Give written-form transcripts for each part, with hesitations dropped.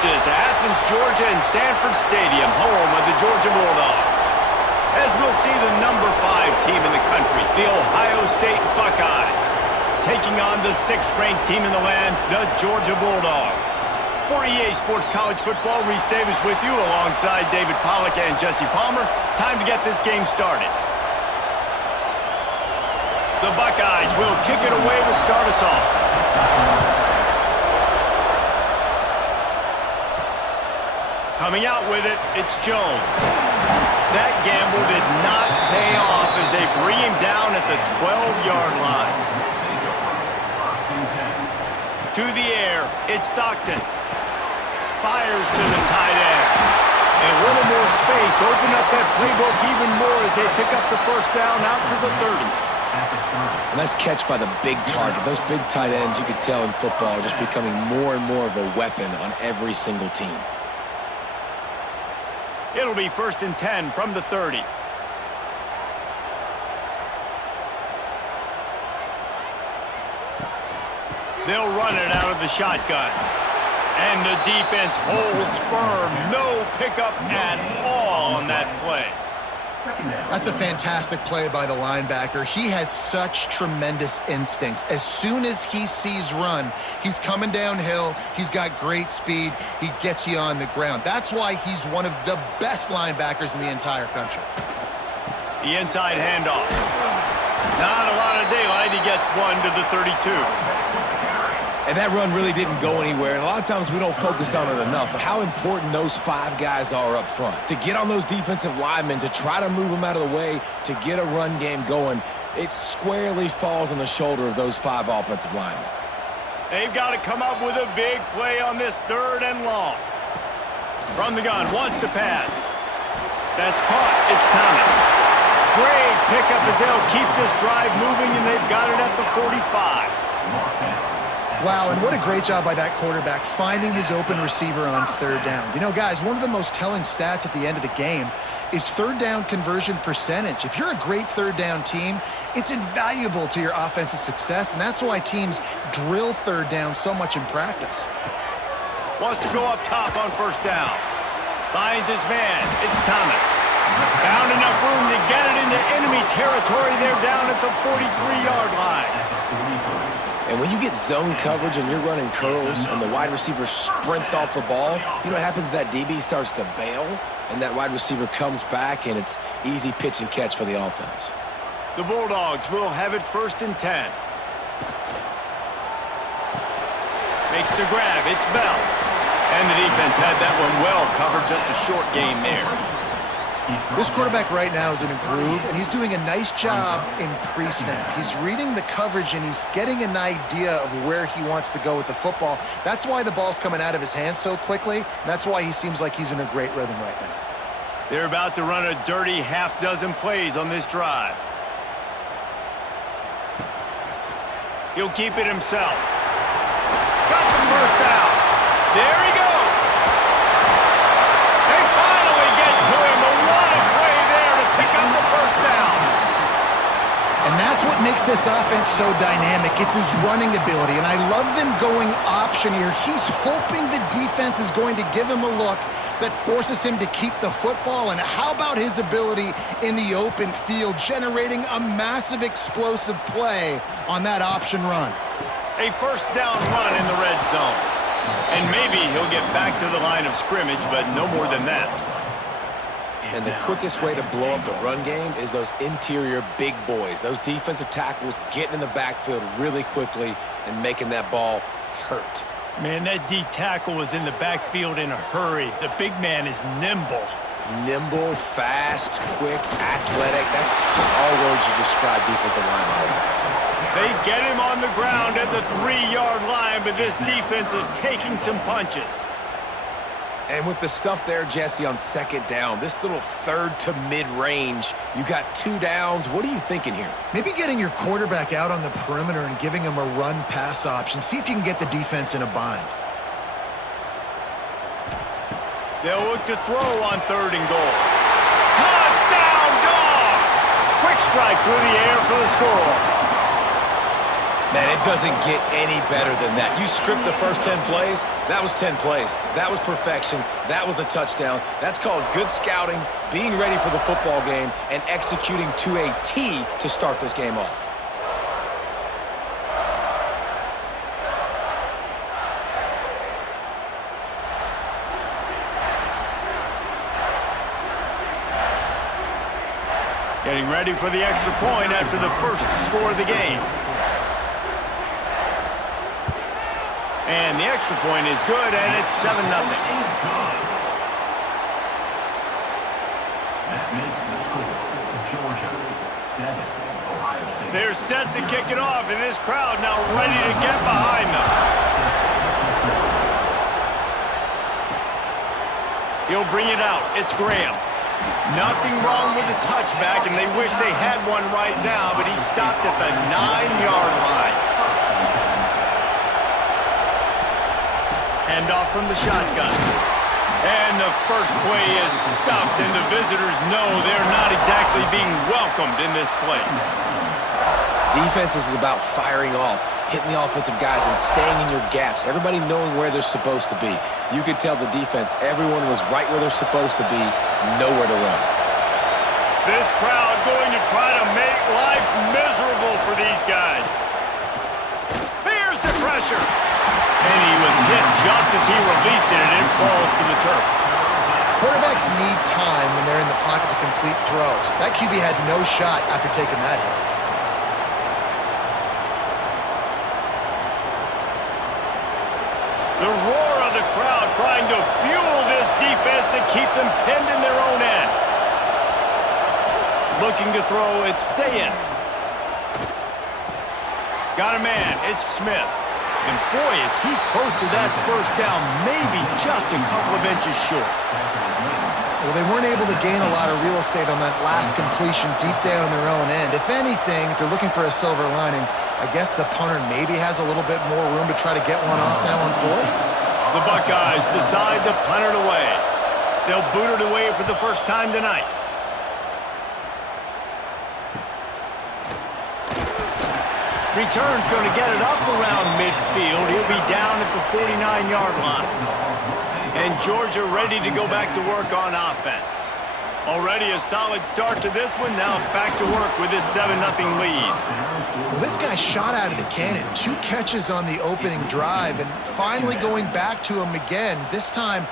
pitches to Athens, Georgia and Sanford Stadium, home of the Georgia Bulldogs. As we'll see the number 5 team in the country, the Ohio State Buckeyes, taking on the 6th-ranked team in the land, the Georgia Bulldogs. For EA Sports College Football, Reese Davis with you alongside David Pollack and Jesse Palmer. Time to get this game started. The Buckeyes will kick it away to start us off. Coming out with it, it's Jones. That gamble did not pay off as they bring him down at the 12-yard line. To the air, it's Stockton. Fires to the tight end. And a little more space. Open up that playbook even more as they pick up the first down out to the 30. Nice catch by the big target. Those big tight ends, you could tell in football, are just becoming more and more of a weapon on every single team. It'll be 1st and 10 from the 30. They'll run it out of the shotgun. And the defense holds firm. No pickup at all on that play. That's a fantastic play by the linebacker. He has such tremendous instincts. As soon as he sees run, he's coming downhill. He's got great speed. He gets you on the ground. That's why he's one of the best linebackers in the entire country. The inside handoff. Not a lot of daylight. He gets one to the 32. And that run really didn't go anywhere, and a lot of times we don't focus on it enough, but how important those 5 guys are up front. To get on those defensive linemen, to try to move them out of the way, to get a run game going, it squarely falls on the shoulder of those 5 offensive linemen. They've got to come up with a big play on this 3rd and long. From the gun, wants to pass. That's caught. It's Thomas. Great pickup as they'll keep this drive moving, and they've got it at the 45. Wow, and what a great job by that quarterback, finding his open receiver on 3rd down. You know, guys, one of the most telling stats at the end of the game is 3rd down conversion percentage. If you're a great 3rd down team, it's invaluable to your offensive success, and that's why teams drill 3rd down so much in practice. Wants to go up top on 1st down. Finds his man. It's Thomas. Found enough room to get it into enemy territory. They're down at the 43-yard line. And when you get zone coverage and you're running curls and the wide receiver sprints off the ball, you know what happens? That DB starts to bail, and that wide receiver comes back, and it's easy pitch and catch for the offense. The Bulldogs will have it 1st and 10. Makes the grab. It's Bell. And the defense had that one well covered. Just a short gain there. This quarterback right now is in a groove, and he's doing a nice job in pre-snap. He's reading the coverage, and he's getting an idea of where he wants to go with the football. That's why the ball's coming out of his hands so quickly, and that's why he seems like he's in a great rhythm right now. They're about to run a dirty half-dozen plays on this drive. He'll keep it himself. Got the 1st down. There he goes. They finally get to him. What a play there to pick up the 1st down. And that's what makes this offense so dynamic. It's his running ability, and I love them going option here. He's hoping the defense is going to give him a look that forces him to keep the football. And how about his ability in the open field, generating a massive explosive play on that option run? A 1st down run in the red zone. And maybe he'll get back to the line of scrimmage, but no more than that. And the quickest way to blow up the run game is those interior big boys, those defensive tackles getting in the backfield really quickly and making that ball hurt. Man, that D tackle was in the backfield in a hurry. The big man is nimble. Nimble, fast, quick, athletic. That's just all words you describe defensive linemen. They get him on the ground at the 3-yard line, but this defense is taking some punches. And with the stuff there, Jesse, on 2nd down, this little 3rd to mid-range, you got 2 downs. What are you thinking here? Maybe getting your quarterback out on the perimeter and giving him a run-pass option. See if you can get the defense in a bind. They'll look to throw on 3rd and goal. Touchdown, Dogs! Quick strike through the air for the score. Man, it doesn't get any better than that. You script the first 10 plays, that was 10 plays. That was perfection. That was a touchdown. That's called good scouting, being ready for the football game, and executing to a T to start this game off. Getting ready for the extra point after the first score of the game. And the extra point is good, and it's 7-0. That makes the score Georgia 7, Ohio State. They're set to kick it off, and this crowd now ready to get behind them. He'll bring it out. It's Graham. Nothing wrong with the touchback, and they wish they had one right now, but he stopped at the 9-yard line. Handoff from the shotgun. And the first play is stuffed, and the visitors know they're not exactly being welcomed in this place. Defense is about firing off, hitting the offensive guys and staying in your gaps, everybody knowing where they're supposed to be. You could tell the defense, everyone was right where they're supposed to be, nowhere to run. This crowd going to try to make life miserable for these guys. Here's the pressure. And he was hit just as he released it, and it falls to the turf. Quarterbacks need time when they're in the pocket to complete throws. That QB had no shot after taking that hit. The roar of the crowd trying to fuel this defense to keep them pinned in their own end. Looking to throw, it's Sayin. Got a man, it's Smith. And boy, is he close to that first down, maybe just a couple of inches short. Well, they weren't able to gain a lot of real estate on that last completion deep down in their own end. If anything, if you're looking for a silver lining, I guess the punter maybe has a little bit more room to try to get one off now on fourth. The Buckeyes decide to punt it away. They'll boot it away for the first time tonight. Return's going to get it up around midfield. He'll be down at the 49-yard line. And Georgia ready to go back to work on offense. Already a solid start to this one. Now back to work with this 7-0 lead. Well, this guy shot out of the cannon. 2 catches on the opening drive, and finally going back to him again. This time,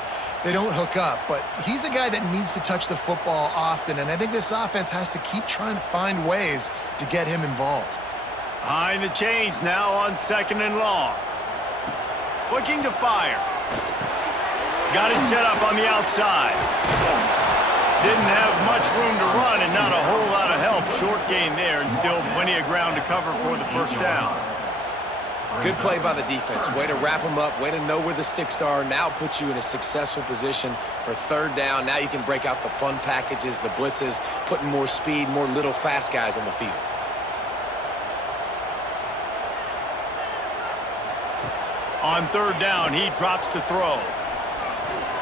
they don't hook up, but he's a guy that needs to touch the football often, and I think this offense has to keep trying to find ways to get him involved. Behind the chains now on 2nd and long. Looking to fire. Got it set up on the outside. Didn't have much room to run and not a whole lot of help. Short gain there and still plenty of ground to cover for the first down. Good play by the defense. Way to wrap them up. Way to know where the sticks are. Now put you in a successful position for 3rd down. Now you can break out the fun packages, the blitzes, putting more speed, more little fast guys on the field. On 3rd down, he drops to throw.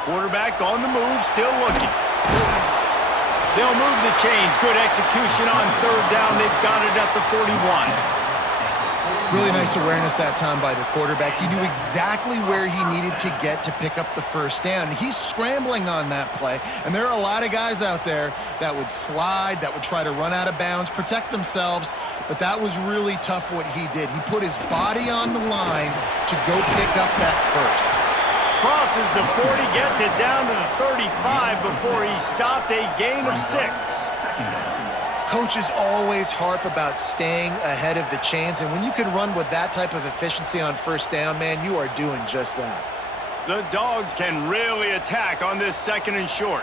Quarterback on the move, still looking. They'll move the chains. Good execution on 3rd down. They've got it at the 41. Really nice awareness that time by the quarterback. He knew exactly where he needed to get to pick up the first down. He's scrambling on that play, and there are a lot of guys out there that would slide, that would try to run out of bounds, protect themselves, but that was really tough what he did. He put his body on the line to go pick up that first. Crosses the 40, gets it down to the 35 before he stopped, a gain of 6. Coaches always harp about staying ahead of the chains, and when you can run with that type of efficiency on first down, man, you are doing just that. The Dogs can really attack on this 2nd and short.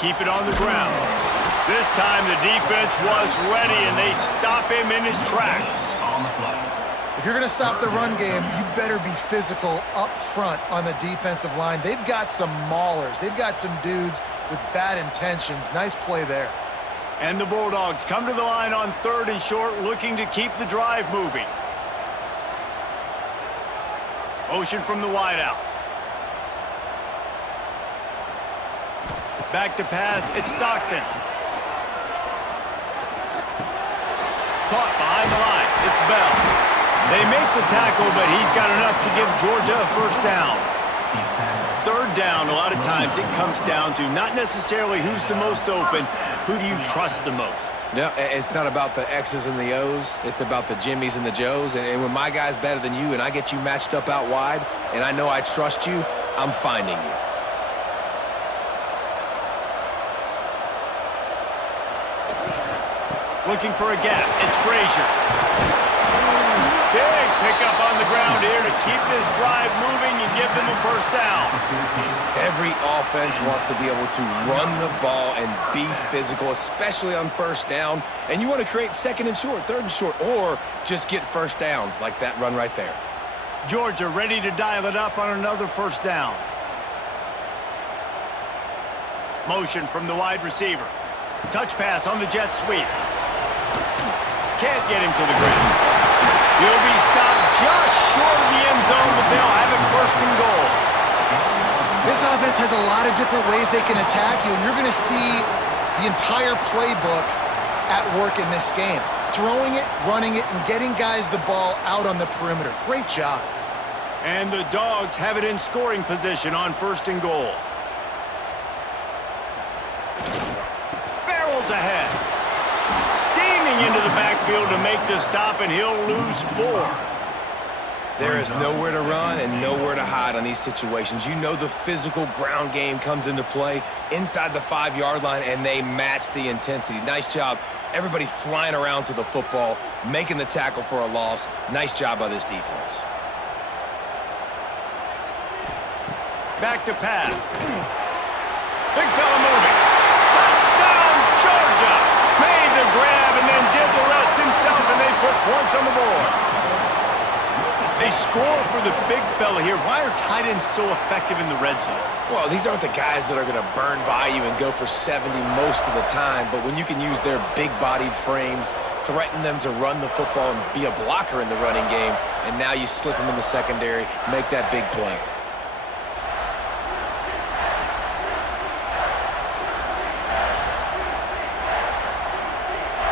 Keep it on the ground. This time the defense was ready, and they stop him in his tracks. If you're going to stop the run game, you better be physical up front on the defensive line. They've got some maulers. They've got some dudes with bad intentions. Nice play there. And the Bulldogs come to the line on 3rd and short, looking to keep the drive moving. Motion from the wideout. Back to pass, it's Stockton. Caught behind the line. It's Bell. They make the tackle, but he's got enough to give Georgia a first down. Third down, a lot of times it comes down to not necessarily who's the most open, who do you trust the most? Yeah, it's not about the X's and the O's. It's about the Jimmies and the Joes. And when my guy's better than you and I get you matched up out wide and I know I trust you, I'm finding you. Looking for a gap. It's Frazier. Big pickup on the ground here to keep this drive moving and give them a first down. Every offense wants to be able to run the ball and be physical, especially on first down. And you want to create second and short, third and short, or just get first downs like that run right there. Georgia ready to dial it up on another first down. Motion from the wide receiver. Touch pass on the jet sweep. Can't get him to the ground. He'll be stopped just short of the end zone, but they'll have him first and goal. This offense has a lot of different ways they can attack you, and you're going to see the entire playbook at work in this game. Throwing it, running it, and getting guys the ball out on the perimeter. Great job. And the Dogs have it in scoring position on first and goal. Barrels ahead. Steaming into the backfield to make the stop, and he'll lose 4. There is nowhere to run and nowhere to hide on these situations. You know the physical ground game comes into play inside the 5-yard line, and they match the intensity. Nice job. Everybody flying around to the football, making the tackle for a loss. Nice job by this defense. Back to pass. Big fella moving. Touchdown, Georgia! Made the grab and then did the rest himself, and they put points on the board. They score for the big fella here. Why are tight ends so effective in the red zone? Well, these aren't the guys that are going to burn by you and go for 70 most of the time, but when you can use their big-bodied frames, threaten them to run the football and be a blocker in the running game, and now you slip them in the secondary, make that big play.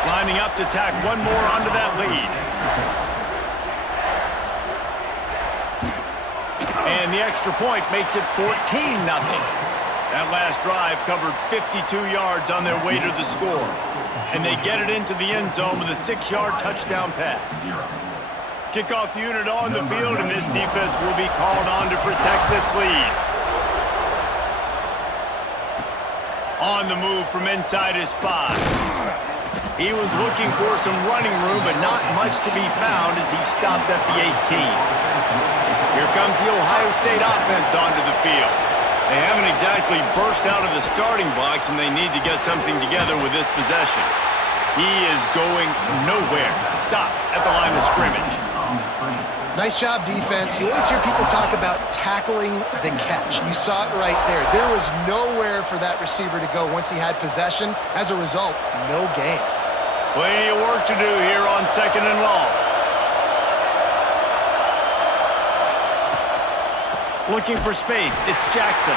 Lining up to tack one more onto that lead. And the extra point makes it 14-0. That last drive covered 52 yards on their way to the score. And they get it into the end zone with a 6-yard touchdown pass. Kickoff unit on the field, and this defense will be called on to protect this lead. On the move from inside his 5. He was looking for some running room, but not much to be found as he stopped at the 18. Here comes the Ohio State offense onto the field. They haven't exactly burst out of the starting blocks, and they need to get something together with this possession. He is going nowhere. Stop at the line of scrimmage. Nice job, defense. You always hear people talk about tackling the catch. You saw it right there. There was nowhere for that receiver to go once he had possession. As a result, no gain. Plenty of work to do here on second and long. Looking for space. It's Jackson.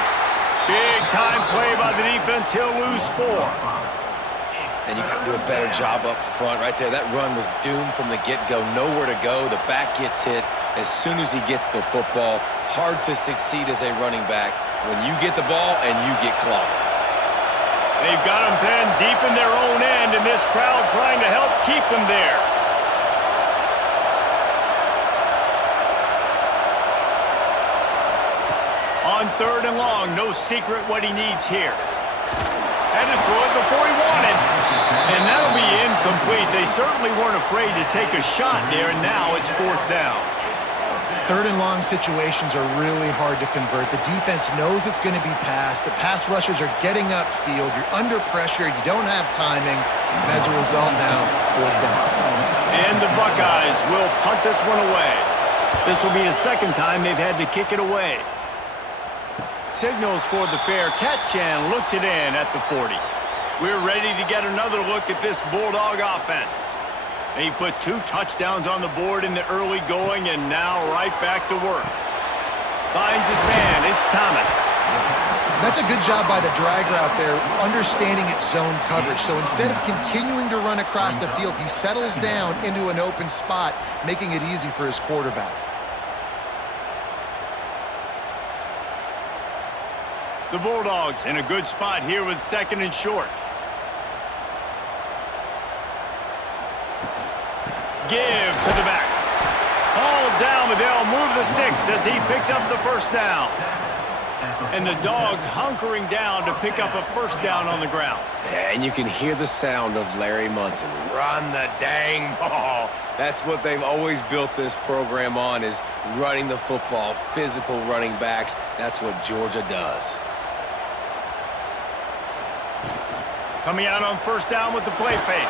Big time play by the defense. He'll lose 4. And you got to do a better job up front right there. That run was doomed from the get-go. Nowhere to go. The back gets hit as soon as he gets the football. Hard to succeed as a running back when you get the ball and you get clogged. They've got them pinned deep in their own end, and this crowd trying to help keep them there. On third and long, no secret what he needs here. Had to throw it before he wanted. And that'll be incomplete. They certainly weren't afraid to take a shot there, and now it's 4th down. Third and long situations are really hard to convert. The defense knows it's going to be passed. The pass rushers are getting upfield. You're under pressure. You don't have timing. And as a result now, 4th down. And the Buckeyes will punt this one away. This will be the second time they've had to kick it away. Signals for the fair catch and looks it in at the 40. We're ready to get another look at this Bulldog offense. He put 2 touchdowns on the board in the early going and now right back to work. Finds his man. It's Thomas. That's a good job by the drag route there, understanding its zone coverage. So instead of continuing to run across the field, he settles down into an open spot, making it easy for his quarterback. The Bulldogs in a good spot here with 2nd and short. Give to the back. Hauled down, but they'll move the sticks as he picks up the first down. And the Dogs hunkering down to pick up a first down on the ground. Yeah, and you can hear the sound of Larry Munson. Run the dang ball. That's what they've always built this program on, is running the football, physical running backs. That's what Georgia does. Coming out on first down with the play fake.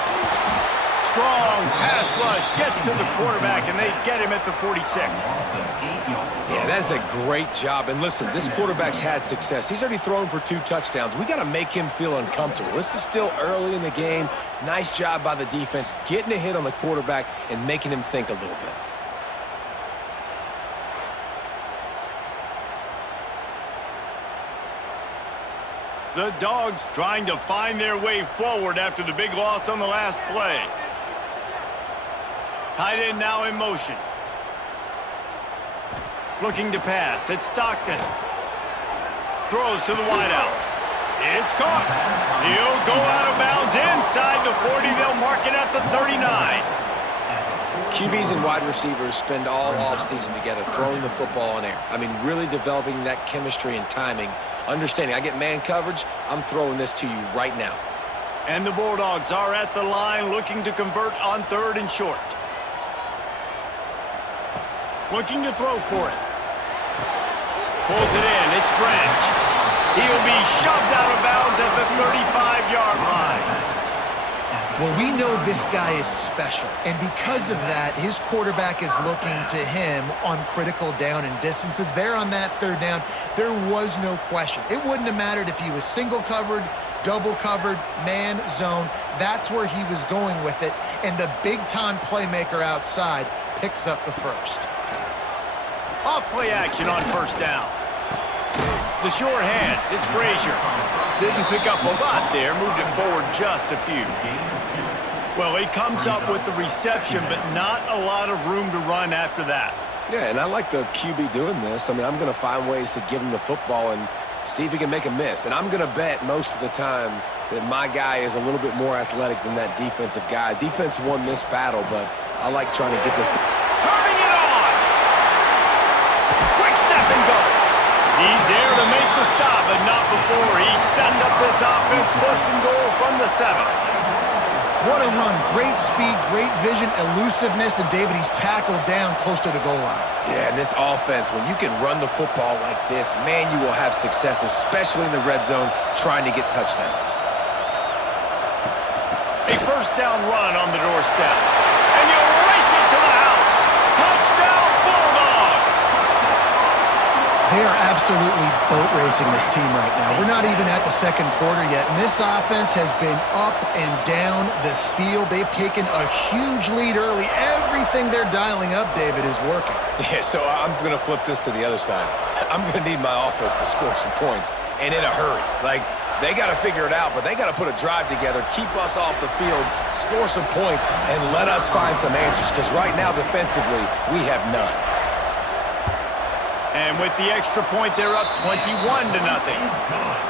Strong pass rush gets to the quarterback, and they get him at the 46. Yeah, that's a great job. And listen, this quarterback's had success. He's already thrown for 2 touchdowns. We got to make him feel uncomfortable. This is still early in the game. Nice job by the defense, getting a hit on the quarterback and making him think a little bit. The Dogs trying to find their way forward after the big loss on the last play. Tight end now in motion. Looking to pass. It's Stockton. Throws to the wideout. It's caught. He'll go out of bounds inside the 40. They'll mark it at the 39. QBs and wide receivers spend all offseason together throwing the football in air. I mean, really developing that chemistry and timing. Understanding, I get man coverage, I'm throwing this to you right now. And the Bulldogs are at the line looking to convert on 3rd and short. Looking to throw for it. Pulls it in. It's Branch. He'll be shoved out of bounds at the 35-yard line. Well, we know this guy is special, and because of that, his quarterback is looking to him on critical down and distances. There on that 3rd down, there was no question. It wouldn't have mattered if he was single covered, double covered, man, zone. That's where he was going with it, and the big-time playmaker outside picks up the first. Off play action on first down. The sure hands. It's Frazier. Didn't pick up a lot there. Moved it forward just a few. Well, he comes up with the reception, but not a lot of room to run after that. Yeah, and I like the QB doing this. I mean, I'm going to find ways to give him the football and see if he can make a miss. And I'm going to bet most of the time that my guy is a little bit more athletic than that defensive guy. Defense won this battle, but I like trying to get this. Turning it on! Quick step and go. He's there to make the stop, but not before he sets up this offense. 1st and goal from the 7. What a run. Great speed, great vision, elusiveness, and David, he's tackled down close to the goal line. Yeah, and this offense, when you can run the football like this, man, you will have success, especially in the red zone, trying to get touchdowns. A first down run on the doorstep. And you race it to the house. Touchdown, Bulldogs! They are absolutely boat racing this team right now. We're not even at the 2nd quarter yet, and this offense has been up and down the field. They've taken a huge lead early. Everything they're dialing up, David, is working. Yeah, so I'm going to flip this to the other side. I'm going to need my offense to score some points, and in a hurry. Like, they got to figure it out, but they got to put a drive together, keep us off the field, score some points, and let us find some answers, because right now, defensively, we have none. And with the extra point, they're up 21-0.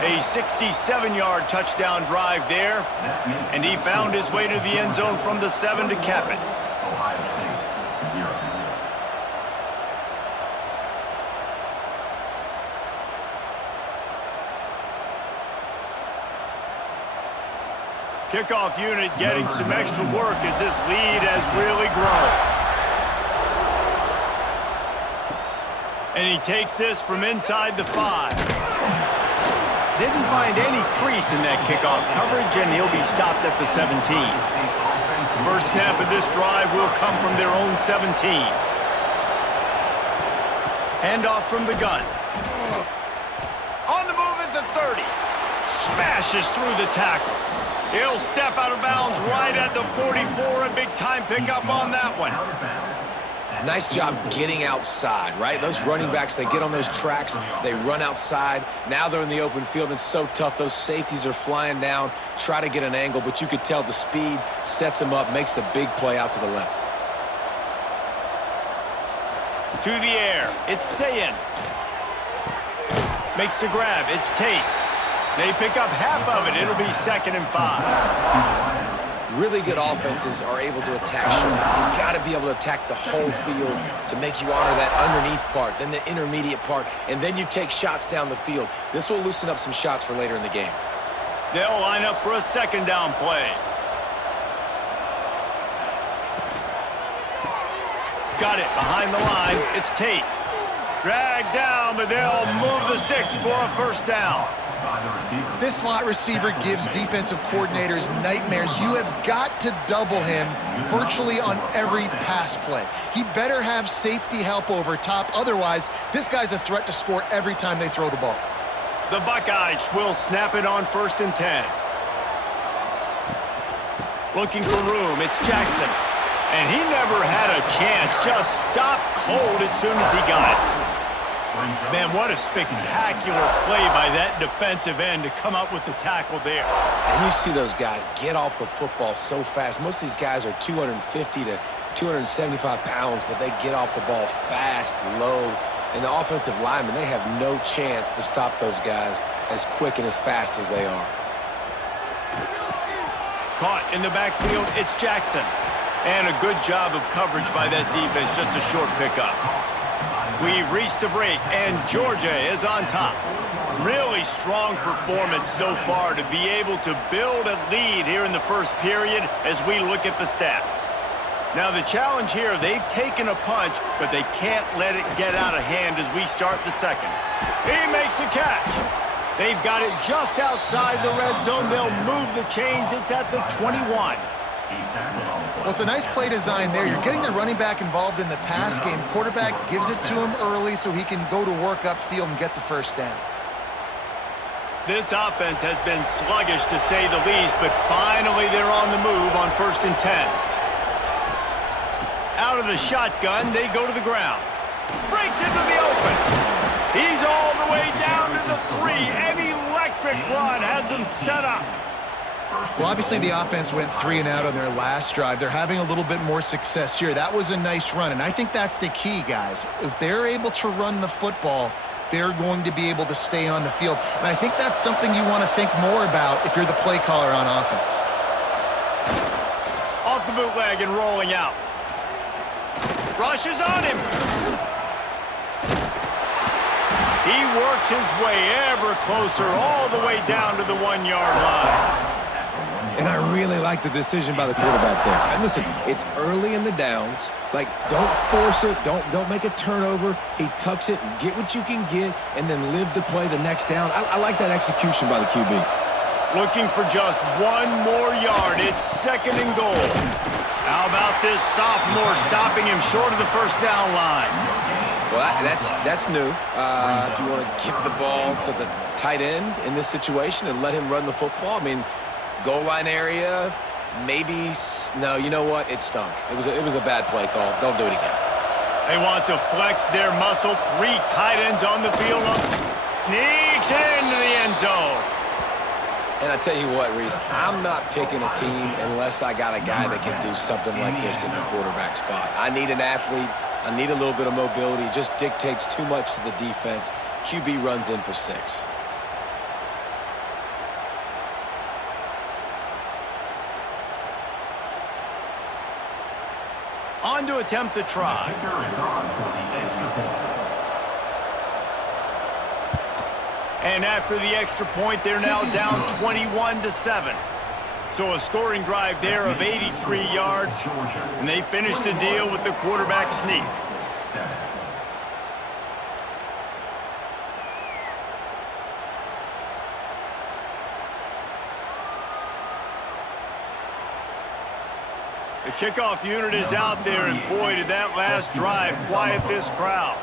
A 67-yard touchdown drive there, and he found his way to the end zone from the 7 to cap it. Ohio State, 0. Kickoff unit getting some extra work as this lead has really grown. And he takes this from inside the 5. Didn't find any crease in that kickoff coverage, and he'll be stopped at the 17. First snap of this drive will come from their own 17. Handoff from the gun. On the move at the 30. Smashes through the tackle. He'll step out of bounds right at the 44. A big-time pickup on that one. Nice job getting outside, right? Those running backs, they get on those tracks, they run outside. Now they're in the open field. It's so tough. Those safeties are flying down, try to get an angle, but you could tell the speed sets them up, makes the big play out to the left. To the air, it's Sayin. Makes the grab, it's Tate. They pick up half of it. It'll be 2nd and 5. Really good offenses are able to attack short. You've got to be able to attack the whole field to make you honor that underneath part, then the intermediate part, and then you take shots down the field. This will loosen up some shots for later in the game. They'll line up for a 2nd down play. Got it behind the line. It's Tate. Dragged down, but they'll move the sticks for a 1st down. This slot receiver gives defensive coordinators nightmares. You have got to double him virtually on every pass play. He better have safety help over top. Otherwise, this guy's a threat to score every time they throw the ball. The Buckeyes will snap it on 1st and 10. Looking for room, it's Jackson. And he never had a chance. Just stopped cold as soon as he got it. Man, what a spectacular play by that defensive end to come up with the tackle there. And you see those guys get off the football so fast. Most of these guys are 250 to 275 pounds, but they get off the ball fast, low. And the offensive linemen, they have no chance to stop those guys as quick and as fast as they are. Caught in the backfield, it's Jackson. And a good job of coverage by that defense, just a short pickup. We've reached the break, and Georgia is on top. Really strong performance so far to be able to build a lead here in the 1st period as we look at the stats. Now the challenge here, they've taken a punch, but they can't let it get out of hand as we start the 2nd. He makes the catch. They've got it just outside the red zone. They'll move the chains. It's at the 21. Well, it's a nice play design there. You're getting the running back involved in the pass game. Quarterback gives it to him early so he can go to work upfield and get the 1st down. This offense has been sluggish to say the least, but finally they're on the move on 1st and 10. Out of the shotgun, they go to the ground. Breaks into the open. He's all the way down to the 3. An electric run has him set up. Well, obviously the offense went 3 and out on their last drive. They're having a little bit more success here. That was a nice run, and I think that's the key, guys. If they're able to run the football, they're going to be able to stay on the field. And I think that's something you want to think more about if you're the play caller on offense. Off the bootleg and rolling out. Rushes on him. He works his way ever closer all the way down to the 1-yard line. And I really like the decision by the quarterback there. And listen, it's early in the downs. Like, don't force it. Don't make a turnover. He tucks it, get what you can get, and then live to play the next down. I like that execution by the QB. Looking for just 1 more yard. It's 2nd and goal. How about this sophomore stopping him short of the 1st down line? Well, that's new. If you want to give the ball to the tight end in this situation and let him run the football, I mean, goal line area, maybe. No, you know what? It stunk. It was a bad play call. Don't do it again. They want to flex their muscle. 3 tight ends on the field. Sneaks into the end zone. And I tell you what, Reese, I'm not picking a team unless I got a guy that can do something like this in the quarterback spot. I need an athlete. I need a little bit of mobility. It just dictates too much to the defense. QB runs in for 6. On to attempt the try. And after the extra point, they're now down 21-7. So a scoring drive there of 83 yards, and they finish the deal with the quarterback sneak. The kickoff unit is out there, and boy, did that last drive quiet this crowd.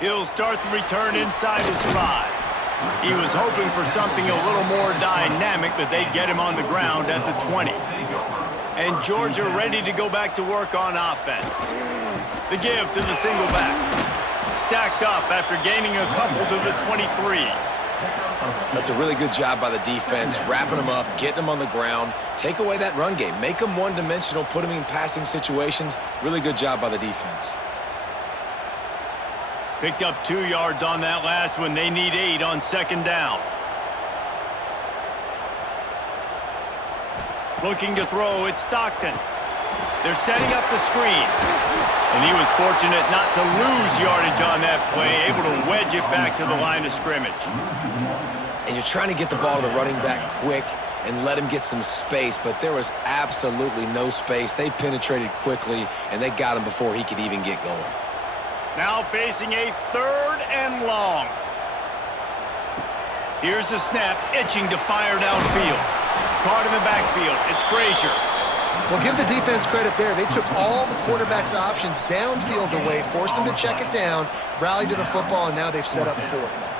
He'll start the return inside his 5. He was hoping for something a little more dynamic, but they get him on the ground at the 20. And Georgia ready to go back to work on offense. The give to the single back. Stacked up after gaining a couple to the 23. That's a really good job by the defense, wrapping them up, getting them on the ground. Take away that run game. Make them one-dimensional, put them in passing situations. Really good job by the defense. Picked up 2 yards on that last one. They need 8 on second down. Looking to throw, it's Stockton. They're setting up the screen. And he was fortunate not to lose yardage on that play, able to wedge it back to the line of scrimmage. And you're trying to get the ball to the running back quick and let him get some space, but there was absolutely no space. They penetrated quickly, and they got him before he could even get going. Now facing a 3rd and long. Here's the snap, itching to fire downfield. Caught in the backfield. It's Frazier. Well, give the defense credit there. They took all the quarterback's options downfield away, forced them to check it down, rallied to the football, and now they've set up 4th.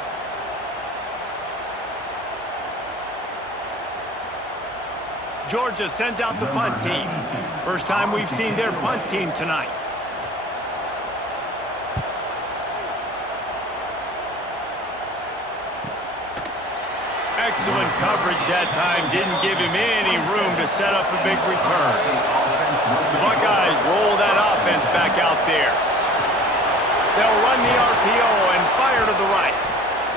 Georgia sends out the punt team. First time we've seen their punt team tonight. Excellent coverage that time. Didn't give him any room to set up a big return. The Buckeyes roll that offense back out there. They'll run the RPO and fire to the right.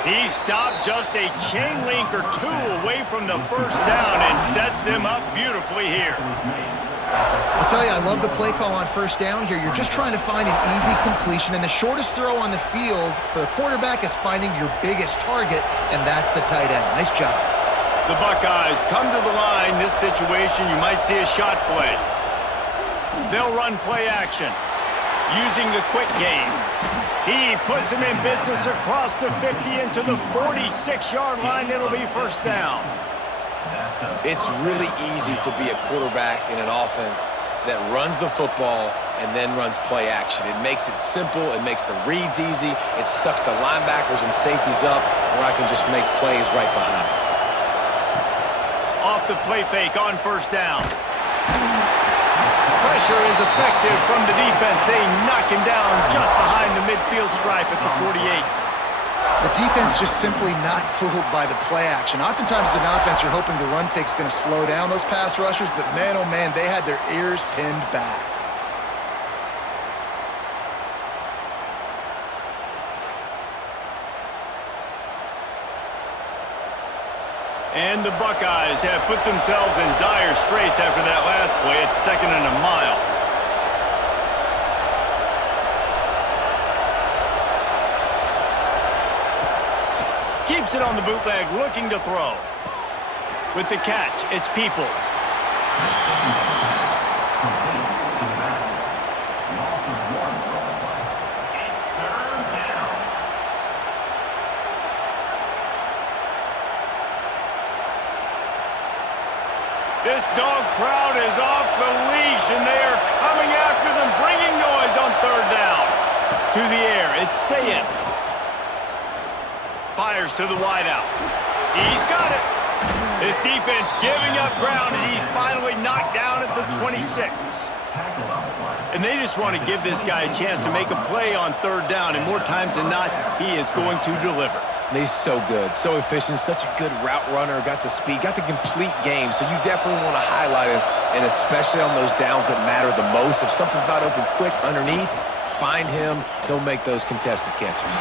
He stopped just a chain link or 2 away from the first down and sets them up beautifully here. I'll tell you, I love the play call on first down here. You're just trying to find an easy completion, and the shortest throw on the field for the quarterback is finding your biggest target, and that's the tight end. Nice job. The Buckeyes come to the line. This situation, you might see a shot play. They'll run play action using the quick game. He puts him in business across the 50 into the 46-yard line. It'll be first down. It's really easy to be a quarterback in an offense that runs the football and then runs play action. It makes it simple. It makes the reads easy. It sucks the linebackers and safeties up, where I can just make plays right behind them. Off the play fake on first down. Pressure is effective from the defense. They knock him down just behind the midfield stripe at the 48. The defense just simply not fooled by the play action. Oftentimes as an offense, you're hoping the run fake's going to slow down those pass rushers, but man, oh man, they had their ears pinned back. And the Buckeyes have put themselves in dire straits after that last play. It's 2nd and a mile. Keeps it on the bootleg, looking to throw. With the catch, it's Peoples. This dog crowd is off the leash, and they are coming after them, bringing noise on 3rd down. To the air, it's Sayed. Fires to the wideout. He's got it. This defense giving up ground as he's finally knocked down at the 26. And they just want to give this guy a chance to make a play on 3rd down, and more times than not, he is going to deliver. He's so good, so efficient, such a good route runner, got the speed, got the complete game, so you definitely want to highlight him, and especially on those downs that matter the most. If something's not open quick underneath, find him, he'll make those contested catches.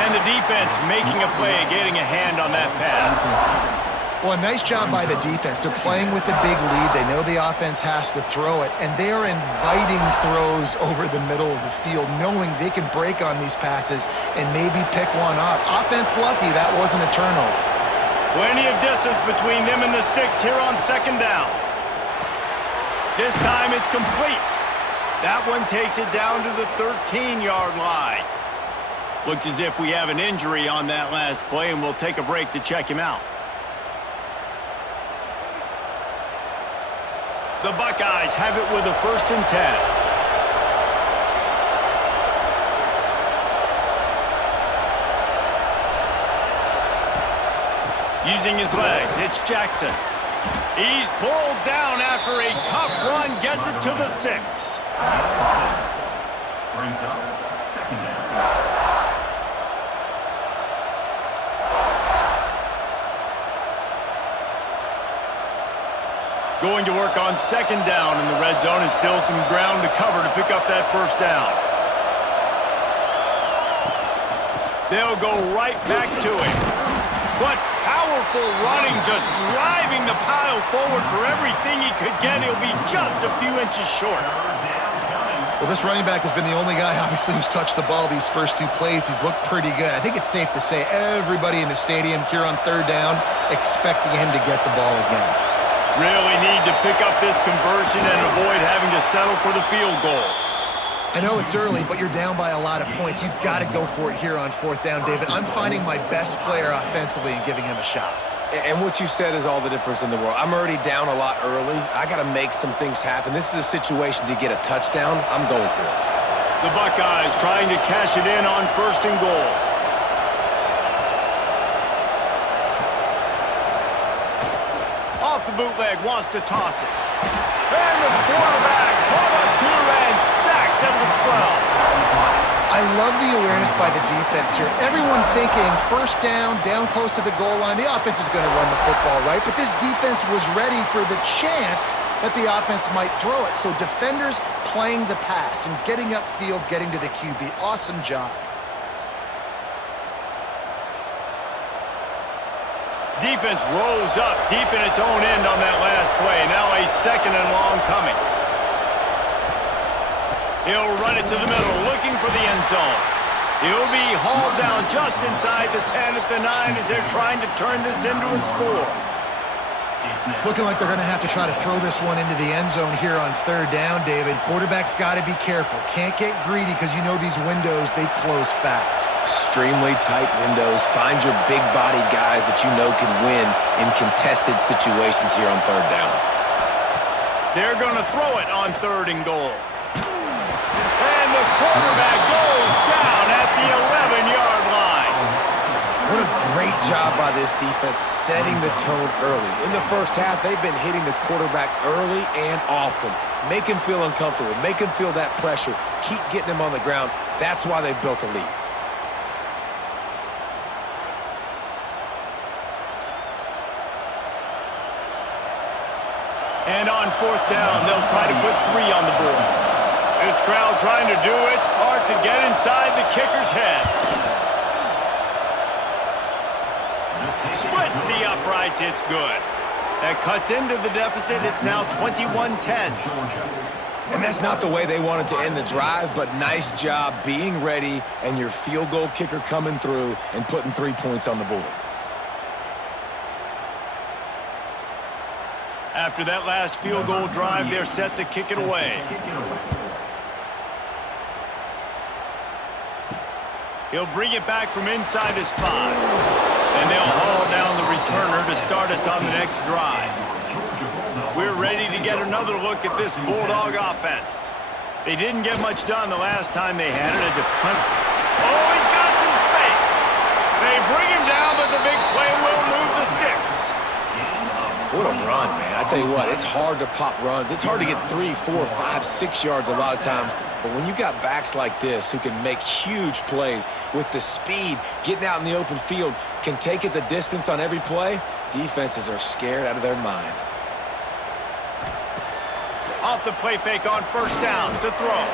And the defense making a play, getting a hand on that pass. Well, a nice job by the defense. They're playing with a big lead. They know the offense has to throw it, and they are inviting throws over the middle of the field, knowing they can break on these passes and maybe pick one off. Offense lucky that wasn't a turnover. Plenty of distance between them and the sticks here on 2nd down. This time it's complete. That one takes it down to the 13-yard line. Looks as if we have an injury on that last play, and we'll take a break to check him out. The Buckeyes have it with a 1st and 10. Using his legs, it's Jackson. He's pulled down after a tough run, gets it to the 6. Brings up second down. Going to work on second down in the red zone, and still some ground to cover to pick up that first down. They'll go right back to him. What powerful running, just driving the pile forward for everything he could get. He'll be just a few inches short. Well, this running back has been the only guy, obviously, who's touched the ball these first 2 plays. He's looked pretty good. I think it's safe to say everybody in the stadium here on third down expecting him to get the ball again. Really need to pick up this conversion and avoid having to settle for the field goal. I know it's early, but you're down by a lot of points. You've got to go for it here on fourth down, David. I'm finding my best player offensively and giving him a shot. And what you said is all the difference in the world. I'm already down a lot early. I got to make some things happen. This is a situation to get a touchdown. I'm going for it. The Buckeyes trying to cash it in on first and goal. Off the bootleg, wants to toss it. And the quarterback caught up to and sacked at the 12. I love the awareness by the defense here. Everyone thinking first down close to the goal line. The offense is going to run the football, right? But this defense was ready for the chance that the offense might throw it. So defenders playing the pass and getting upfield, getting to the QB. Awesome job. Defense rose up deep in its own end on that last play. Now a second and long coming. He'll run it to the middle, looking for the end zone. He'll be hauled down just inside the 10 at the 9 as they're trying to turn this into a score. It's looking like they're going to have to try to throw this one into the end zone here on third down, David. Quarterback's got to be careful. Can't get greedy because you know these windows, they close fast. Extremely tight windows. Find your big body guys that you know can win in contested situations here on third down. They're going to throw it on third and goal. And the quarterback goes down at the 11-yard line. What a great job by this defense setting the tone early. In the first half, they've been hitting the quarterback early and often. Make him feel uncomfortable. Make him feel that pressure. Keep getting him on the ground. That's why they've built a lead. And on fourth down, they'll try to put 3 on the board. This crowd trying to do its part to get inside the kicker's head. Splits the uprights, it's good. That cuts into the deficit, it's now 21-10. And that's not the way they wanted to end the drive, but nice job being ready and your field goal kicker coming through and putting 3 points on the board. After that last field goal drive, they're set to kick it away. He'll bring it back from inside his 5. And they'll haul down the returner to start us on the next drive. We're ready to get another look at this Bulldog offense. They didn't get much done the last time they had it. Oh, he's got some space. They bring him down, but the big play will move the sticks. What a run, man. I tell you what, it's hard to pop runs. It's hard to get 3, 4, 5, 6 yards a lot of times. But when you got backs like this who can make huge plays with the speed, getting out in the open field, can take it the distance on every play, defenses are scared out of their mind. Off the play fake on first down to throw.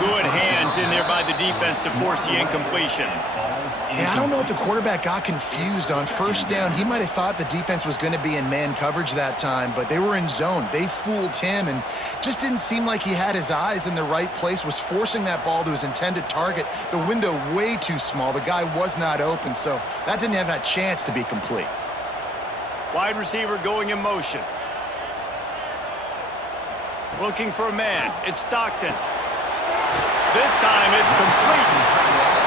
Good hands in there by the defense to force the incompletion. Yeah, I don't know if the quarterback got confused on first down. He might have thought the defense was going to be in man coverage that time, but they were in zone. They fooled him and just didn't seem like he had his eyes in the right place, was forcing that ball to his intended target. The window way too small. The guy was not open, so that didn't have that chance to be complete. Wide receiver going in motion. Looking for a man. It's Stockton. This time it's complete.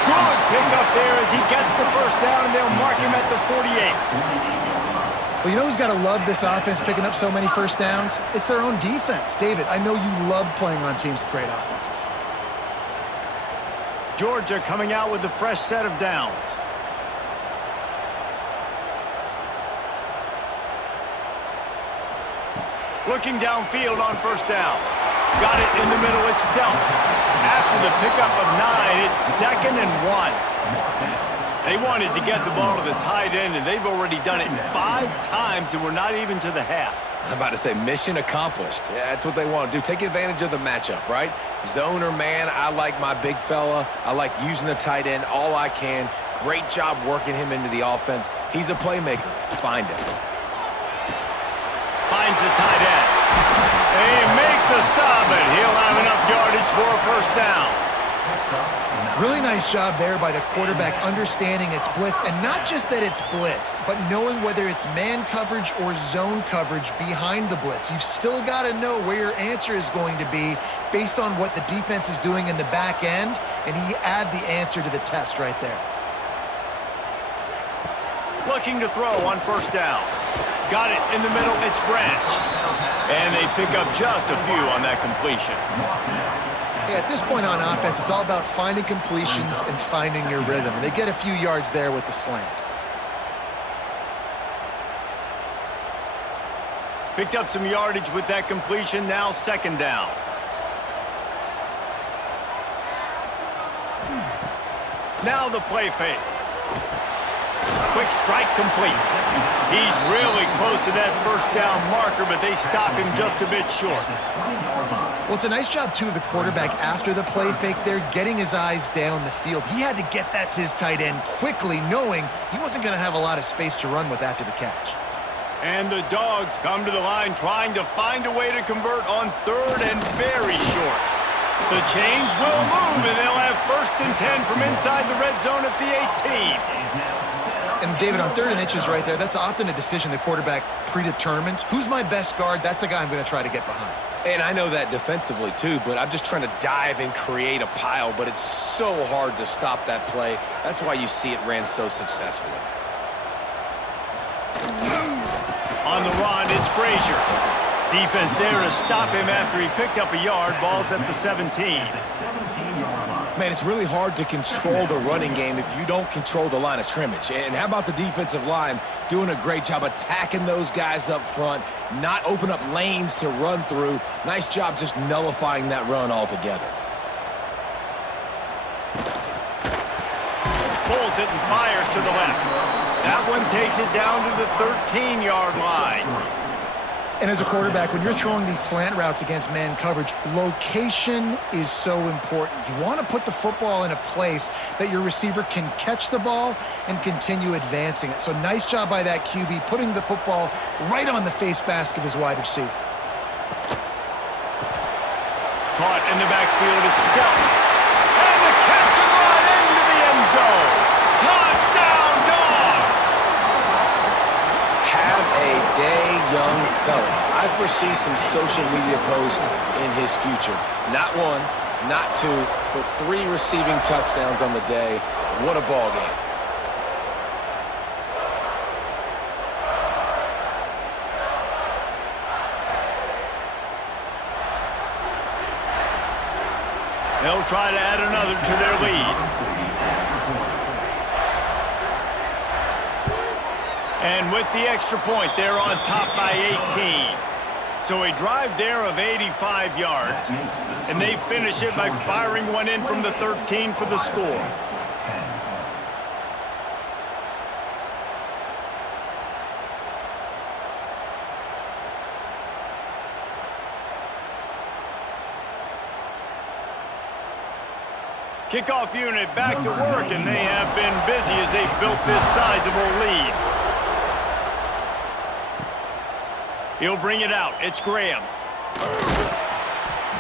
Good pickup there as he gets the first down, and they'll mark him at the 48. Well, you know who's got to love this offense picking up so many first downs? It's their own defense. David, I know you love playing on teams with great offenses. Georgia coming out with a fresh set of downs. Looking downfield on first down. Got it in the middle. It's dealt. After the pickup of 9, it's 2nd and 1. They wanted to get the ball to the tight end, and they've already done it 5 times, and we're not even to the half. I'm about to say mission accomplished. Yeah, that's what they want to do. Take advantage of the matchup, right? Zone or man, I like my big fella. I like using the tight end all I can. Great job working him into the offense. He's a playmaker. Find him. Finds the tight end. They make the stop, and he'll have enough yardage for a first down. Really nice job there by the quarterback understanding it's blitz, and not just that it's blitz, but knowing whether it's man coverage or zone coverage behind the blitz. You've still got to know where your answer is going to be based on what the defense is doing in the back end, and he add the answer to the test right there. Looking to throw on first down. Got it in the middle. It's Branch. And they pick up just a few on that completion. Yeah, at this point on offense, it's all about finding completions and finding your rhythm. They get a few yards there with the slant. Picked up some yardage with that completion. Now 2nd down. Now the play fake. Quick strike complete. He's really close to that first down marker, but they stop him just a bit short. Well, it's a nice job, too, of the quarterback after the play fake there, getting his eyes down the field. He had to get that to his tight end quickly, knowing he wasn't going to have a lot of space to run with after the catch. And the Dogs come to the line trying to find a way to convert on 3rd and very short. The change will move, and they'll have 1st and 10 from inside the red zone at the 18. And, David, on 3rd and inches right there, that's often a decision the quarterback predetermines. Who's my best guard? That's the guy I'm going to try to get behind. And I know that defensively, too, but I'm just trying to dive and create a pile, but it's so hard to stop that play. That's why you see it ran so successfully. On the run, it's Frazier. Defense there to stop him after he picked up a yard. Ball's at the 17. Man, it's really hard to control the running game if you don't control the line of scrimmage. And how about the defensive line doing a great job attacking those guys up front, not open up lanes to run through. Nice job just nullifying that run altogether. Pulls it and fires to the left. That one takes it down to the 13-yard line. And as a quarterback, when you're throwing these slant routes against man coverage, location is so important. You want to put the football in a place that your receiver can catch the ball and continue advancing it. So nice job by that QB, putting the football right on the face mask of his wide receiver. Caught in the backfield, it's dealt. And the catch and run into the end zone. Touchdown, Dogs! Have a day, young fella. I foresee some social media posts in his future. Not 1, not 2, but 3 receiving touchdowns on the day. What a ball game. They'll try to add another to their lead. And with the extra point, they're on top by 18. So a drive there of 85 yards. And they finish it by firing one in from the 13 for the score. Kickoff unit back to work, and they have been busy as they've built this sizable lead. He'll bring it out. It's Graham.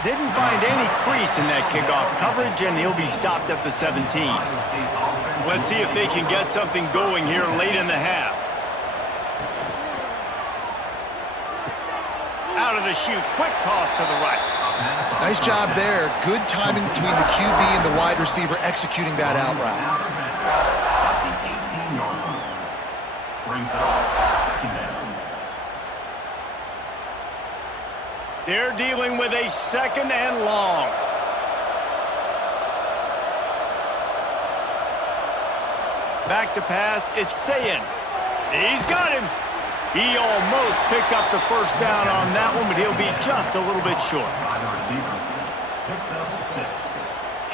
Didn't find any crease in that kickoff coverage, and he'll be stopped at the 17. Let's see if they can get something going here late in the half. Out of the chute, quick toss to the right. Nice job there. Good timing between the QB and the wide receiver executing that out route. They're dealing with a 2nd and long. Back to pass, it's Sayin. He's got him. He almost picked up the first down on that one, but he'll be just a little bit short. By the receiver. Picks up 6.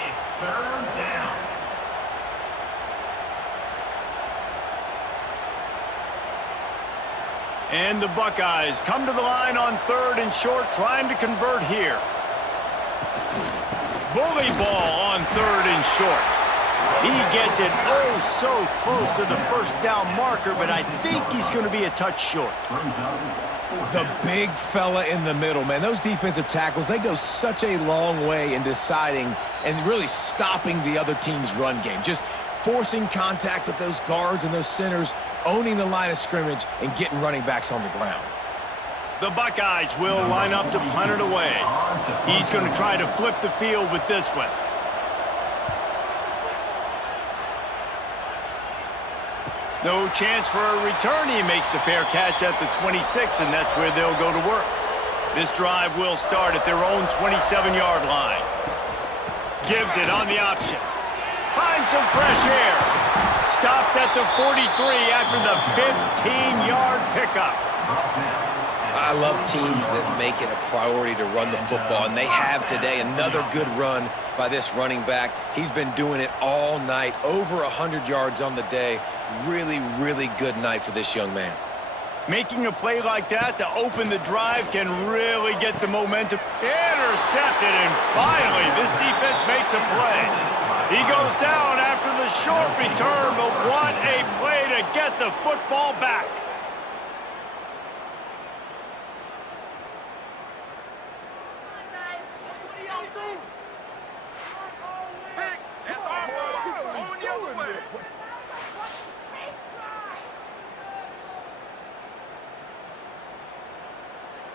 It's 3rd down. And the Buckeyes come to the line on 3rd and short, trying to convert here. Bully ball on 3rd and short. He gets it so close to the first down marker, but I think he's going to be a touch short. The big fella in the middle, man. Those defensive tackles, they go such a long way in deciding and really stopping the other team's run game. Just forcing contact with those guards and those centers, owning the line of scrimmage, and getting running backs on the ground. The Buckeyes will line up to punt it away. He's going to try to flip the field with this one. No chance for a return. He makes the fair catch at the 26, and that's where they'll go to work. This drive will start at their own 27-yard line. Gives it on the option. Finds some fresh air. Stopped at the 43 after the 15-yard pickup. I love teams that make it a priority to run the football, and they have today. Another good run by this running back. He's been doing it all night, over 100 yards on the day. Really, really good night for this young man. Making a play like that to open the drive can really get the momentum. Intercepted, and finally this defense makes a play. He goes down after the short return, but what a play to get the football back.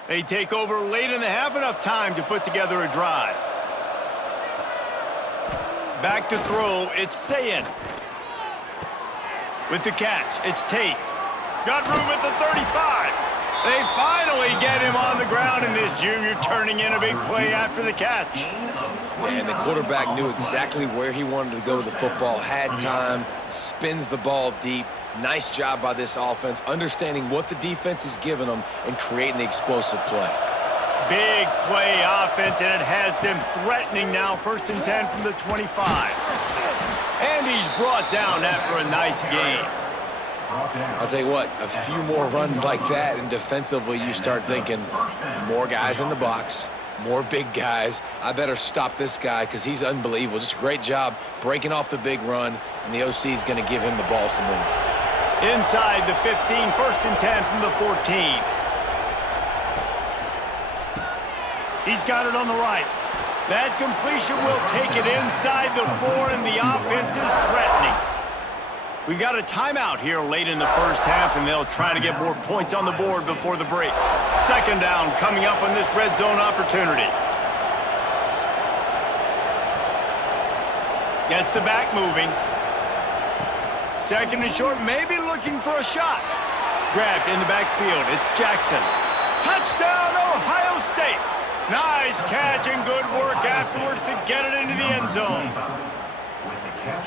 They take over late and they have enough time to put together a drive. Back to throw, it's Sayin. With the catch, it's Tate. Got room at the 35. They finally get him on the ground, and this junior turning in a big play after the catch. And the quarterback knew exactly where he wanted to go with the football, had time, spins the ball deep. Nice job by this offense, understanding what the defense is giving them and creating the explosive play. Big play offense, and it has them threatening now. 1st and 10 from the 25. And he's brought down after a nice game. I'll tell you what, a few more runs like that, and defensively you start thinking more guys in the box, more big guys. I better stop this guy because he's unbelievable. Just a great job breaking off the big run, and the OC is going to give him the ball some more. Inside the 15, 1st and 10 from the 14. He's got it on the right. That completion will take it inside the 4, and the offense is threatening. We got a timeout here late in the first half, and they'll try to get more points on the board before the break. 2nd down coming up on this red zone opportunity. Gets the back moving. 2nd and short, maybe looking for a shot. Grabbed in the backfield, it's Jackson. Touchdown, Ohio State! Nice catch and good work afterwards to get it into the end zone.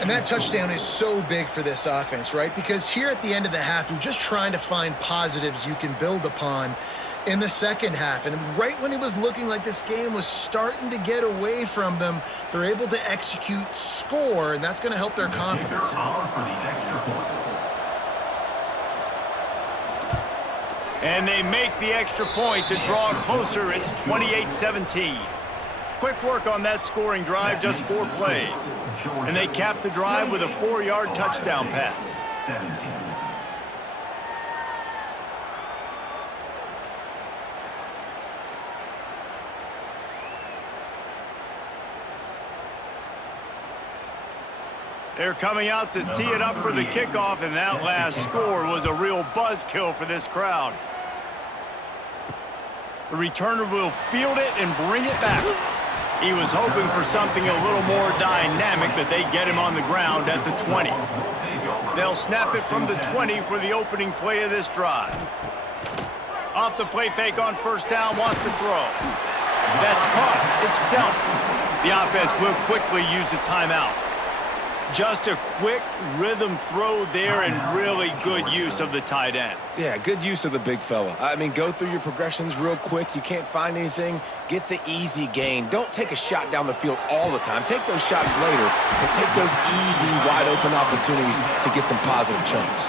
And that touchdown is so big for this offense, right? Because here at the end of the half, you're just trying to find positives you can build upon in the second half. And right when it was looking like this game was starting to get away from them, they're able to execute, score, and that's going to help their confidence. And they make the extra point to draw closer. It's 28-17. Quick work on that scoring drive, just 4 plays. And they cap the drive with a 4-yard touchdown pass. They're coming out to tee it up for the kickoff, and that last score was a real buzzkill for this crowd. The returner will field it and bring it back. He was hoping for something a little more dynamic, but they get him on the ground at the 20. They'll snap it from the 20 for the opening play of this drive. Off the play fake on 1st down, wants to throw. That's caught. It's dealt. The offense will quickly use a timeout. Just a quick rhythm throw there and really good use of the tight end. Yeah, good use of the big fella. I mean, go through your progressions real quick. You can't find anything. Get the easy gain. Don't take a shot down the field all the time. Take those shots later, but take those easy, wide-open opportunities to get some positive chunks.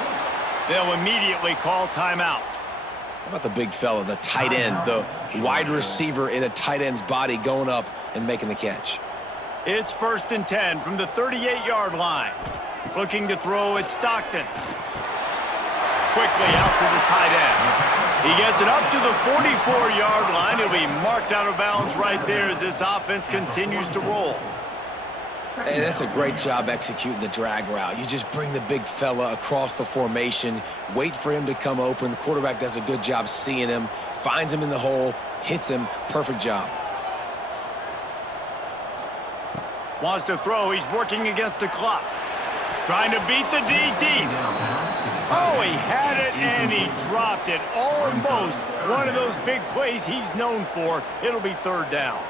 They'll immediately call timeout. How about the big fella, the tight end, the wide receiver in a tight end's body going up and making the catch? It's 1st and 10 from the 38-yard line. Looking to throw at Stockton. Quickly out to the tight end. He gets it up to the 44-yard line. He'll be marked out of bounds right there as this offense continues to roll. Hey, that's a great job executing the drag route. You just bring the big fella across the formation, wait for him to come open. The quarterback does a good job seeing him, finds him in the hole, hits him. Perfect job. Wants to throw. He's working against the clock. Trying to beat the DT. Oh, he had it and he dropped it. Almost one of those big plays he's known for. It'll be 3rd down.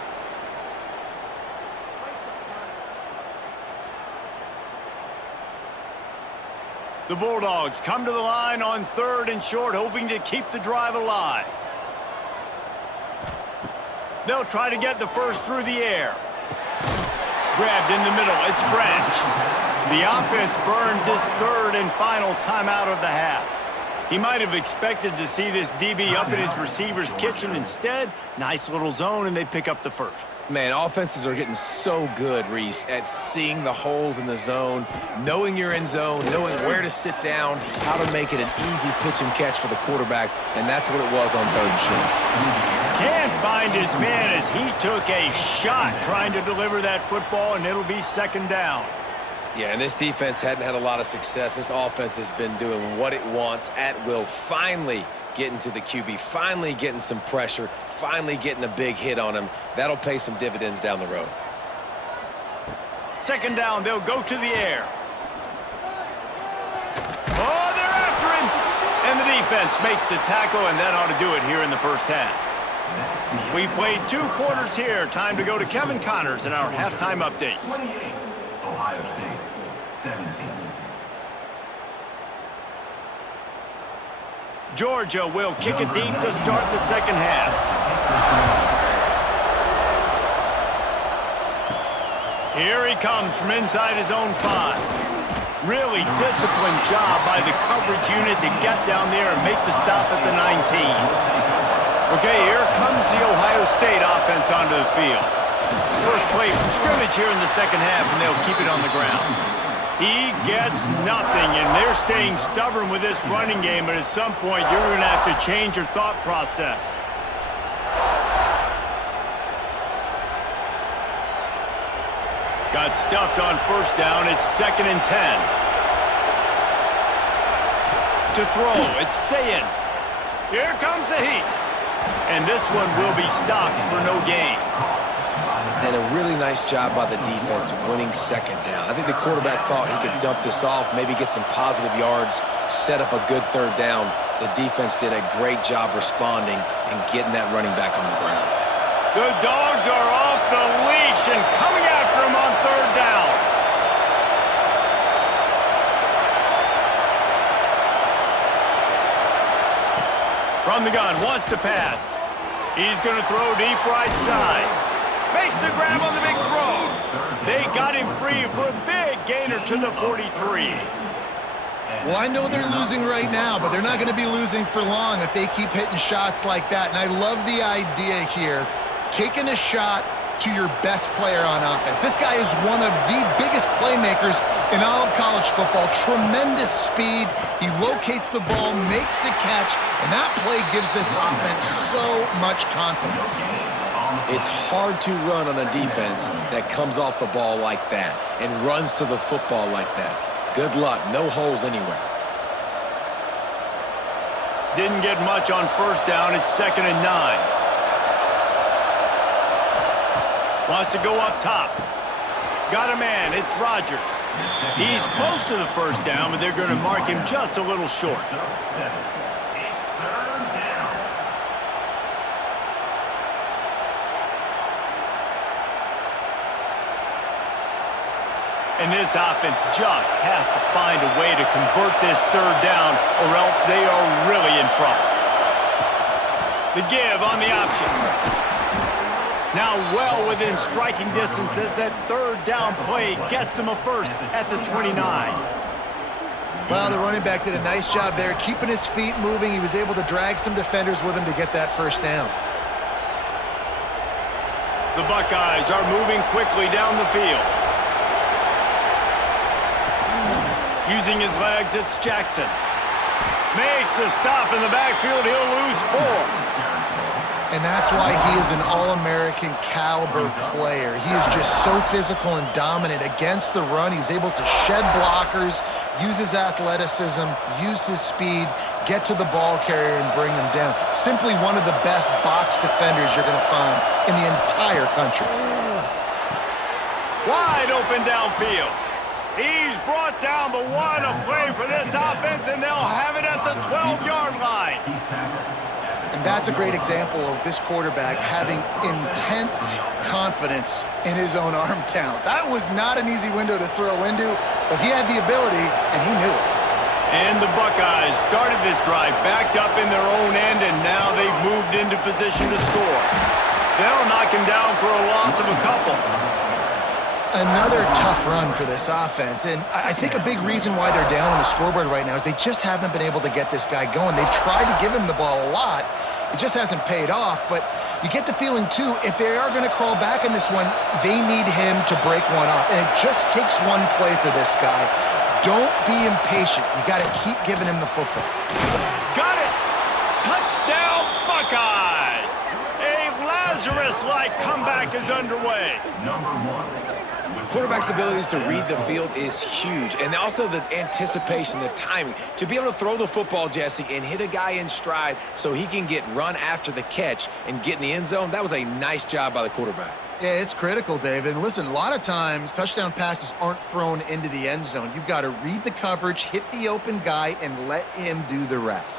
The Bulldogs come to the line on 3rd and short, hoping to keep the drive alive. They'll try to get the first through the air. Grabbed in the middle. It's Branch. The offense burns his 3rd and final timeout of the half. He might have expected to see this DB up in his receiver's kitchen. Instead, nice little zone, and they pick up the first. Man, offenses are getting so good, Reese, at seeing the holes in the zone, knowing you're in zone, knowing where to sit down, how to make it an easy pitch and catch for the quarterback, and that's what it was on 3rd and short. Can't find his man as he took a shot trying to deliver that football, and it'll be 2nd down. Yeah, and this defense hadn't had a lot of success. This offense has been doing what it wants at will, finally getting to the QB, finally getting some pressure, finally getting a big hit on him. That'll pay some dividends down the road. 2nd down, they'll go to the air. Oh, they're after him! And the defense makes the tackle, and that ought to do it here in the 1st half. We've played 2 quarters here. Time to go to Kevin Connors in our halftime update. 28, Ohio State, 17. Georgia will kick it deep to start the 2nd half. Here he comes from inside his own 5. Really disciplined job by the coverage unit to get down there and make the stop at the 19. Okay, here comes the Ohio State offense onto the field. First play from scrimmage here in the 2nd half, and they'll keep it on the ground. He gets nothing, and they're staying stubborn with this running game, but at some point, you're going to have to change your thought process. Got stuffed on 1st down. It's 2nd and 10. To throw, it's Sayin. Here comes the heat. And this one will be stopped for no gain. And a really nice job by the defense winning 2nd down. I think the quarterback thought he could dump this off, maybe get some positive yards, set up a good 3rd down. The defense did a great job responding and getting that running back on the ground. The Dogs are off the leash and coming after him on 3rd down. From the gun, wants to pass. He's going to throw deep right side. Makes the grab on the big throw. They got him free for a big gainer to the 43. Well, I know they're losing right now, but they're not going to be losing for long if they keep hitting shots like that. And I love the idea here, taking a shot to your best player on offense. This guy is one of the biggest playmakers in all of college football. Tremendous speed. He locates the ball, makes a catch, and that play gives this offense so much confidence. It's hard to run on a defense that comes off the ball like that and runs to the football like that. Good luck. No holes anywhere. Didn't get much on 1st down. It's 2nd and 9. Wants to go up top. Got a man. It's Rodgers. He's close to the 1st down, but they're going to mark him just a little short. And this offense just has to find a way to convert this third down, or else they are really in trouble. The give on the option. Now well within striking distance as that third down play gets them a first at the 29. Well, the running back did a nice job there, keeping his feet moving. He was able to drag some defenders with him to get that first down. The Buckeyes are moving quickly down the field. Using his legs, it's Jackson. Makes a stop in the backfield. He'll lose 4. And that's why he is an All-American caliber player. He is just so physical and dominant against the run. He's able to shed blockers, use his athleticism, use his speed, get to the ball carrier and bring him down. Simply one of the best box defenders you're going to find in the entire country. Wide open downfield. He's brought down, but what a play for this offense, and they'll have it at the 12-yard line. And that's a great example of this quarterback having intense confidence in his own arm talent. That was not an easy window to throw into, but he had the ability, and he knew it. And the Buckeyes started this drive backed up in their own end, and now they've moved into position to score. They'll knock him down for a loss of a couple. Another tough run for this offense, and I think a big reason why they're down on the scoreboard right now is they just haven't been able to get this guy going. They've tried to give him the ball a lot. It just hasn't paid off, but you get the feeling, too, if they are going to crawl back in this one, they need him to break one off, and it just takes one play for this guy. Don't be impatient. You got to keep giving him the football. Got it! Touchdown, Buckeyes! A Lazarus-like comeback is underway. Number 1. Quarterback's abilities to read the field is huge, and also the anticipation, the timing. To be able to throw the football, Jesse, and hit a guy in stride so he can get run after the catch and get in the end zone, that was a nice job by the quarterback. Yeah, it's critical, David. And listen, a lot of times touchdown passes aren't thrown into the end zone. You've got to read the coverage, hit the open guy, and let him do the rest.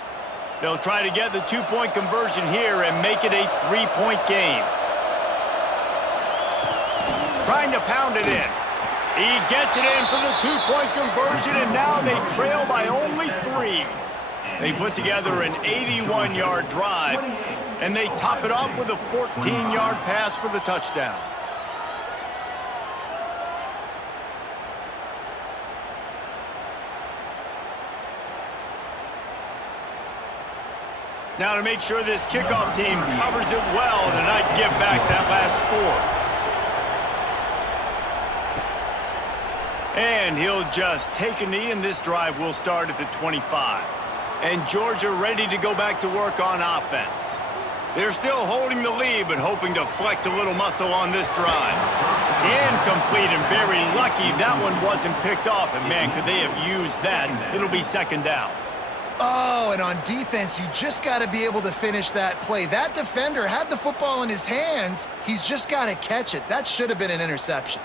They'll try to get the 2-point conversion here and make it a 3-point game. Trying to pound it in. He gets it in for the 2-point conversion, and now they trail by only 3. They put together an 81-yard drive, and they top it off with a 14-yard pass for the touchdown. Now to make sure this kickoff team covers it well to not give back that last score. And he'll just take a knee, and this drive will start at the 25. And Georgia ready to go back to work on offense. They're still holding the lead, but hoping to flex a little muscle on this drive. Incomplete, and very lucky that one wasn't picked off. And, man, could they have used that? It'll be second down. Oh, and on defense, you just got to be able to finish that play. That defender had the football in his hands. He's just got to catch it. That should have been an interception.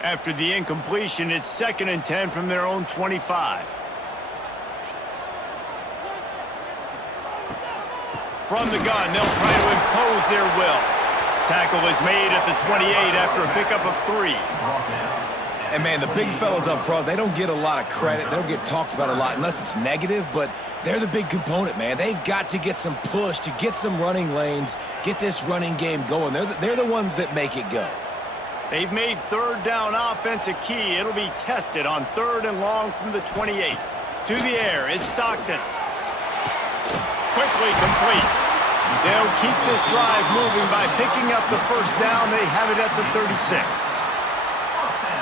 After the incompletion, it's 2nd and 10 from their own 25. From the gun, they'll try to impose their will. Tackle is made at the 28 after a pickup of 3. And, man, the big fellas up front, they don't get a lot of credit. They don't get talked about a lot unless it's negative, but they're the big component, man. They've got to get some push, to get some running lanes, get this running game going. They're the ones that make it go. They've made third down offense a key. It'll be tested on 3rd and long from the 28. To the air, it's Stockton. Quickly complete. They'll keep this drive moving by picking up the first down. They have it at the 36.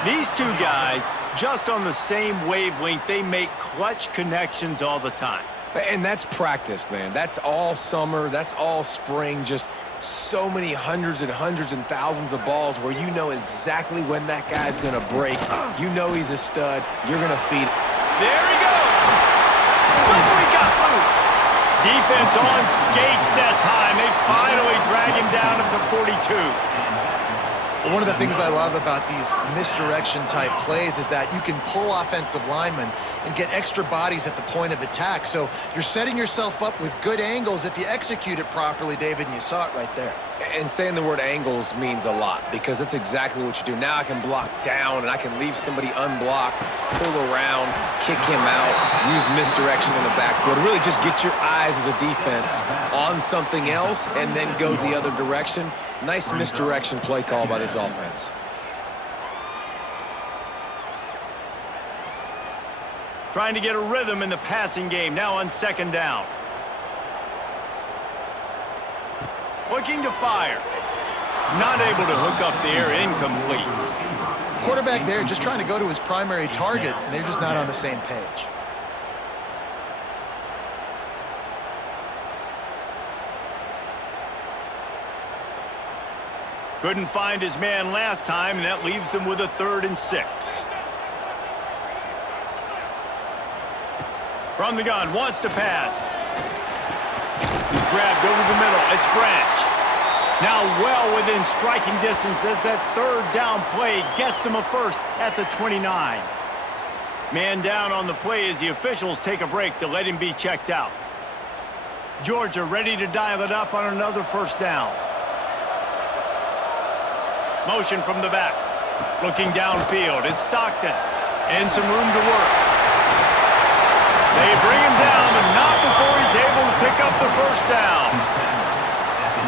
These two guys, just on the same wavelength, they make clutch connections all the time. And that's practice, man. That's all summer. That's all spring. Just so many hundreds and thousands of balls where you know exactly when that guy's going to break. You know he's a stud. You're going to feed. There he goes. Oh, he got loose. Defense on skates that time. They finally drag him down at the 42. One of the things I love about these misdirection-type plays is that you can pull offensive linemen and get extra bodies at the point of attack. So you're setting yourself up with good angles if you execute it properly, David, and you saw it right there. And saying the word angles means a lot because that's exactly what you do. Now I can block down and I can leave somebody unblocked, pull around, kick him out, use misdirection in the backfield. Really just get your eyes as a defense on something else and then go the other direction. Nice misdirection play call by this offense. Trying to get a rhythm in the passing game now on second down. Looking to fire. Not able to hook up there, incomplete. Quarterback there just trying to go to his primary target, and they're just not on the same page. Couldn't find his man last time, and that leaves him with a 3rd and 6. From the gun, wants to pass. Grabbed over the middle. It's Branch. Now well within striking distance as that 3rd down play gets him a first at the 29. Man down on the play as the officials take a break to let him be checked out. Georgia ready to dial it up on another 1st down. Motion from the back. Looking downfield. It's Stockton. And some room to work. They bring him down, but not before he's able to pick up the 1st down.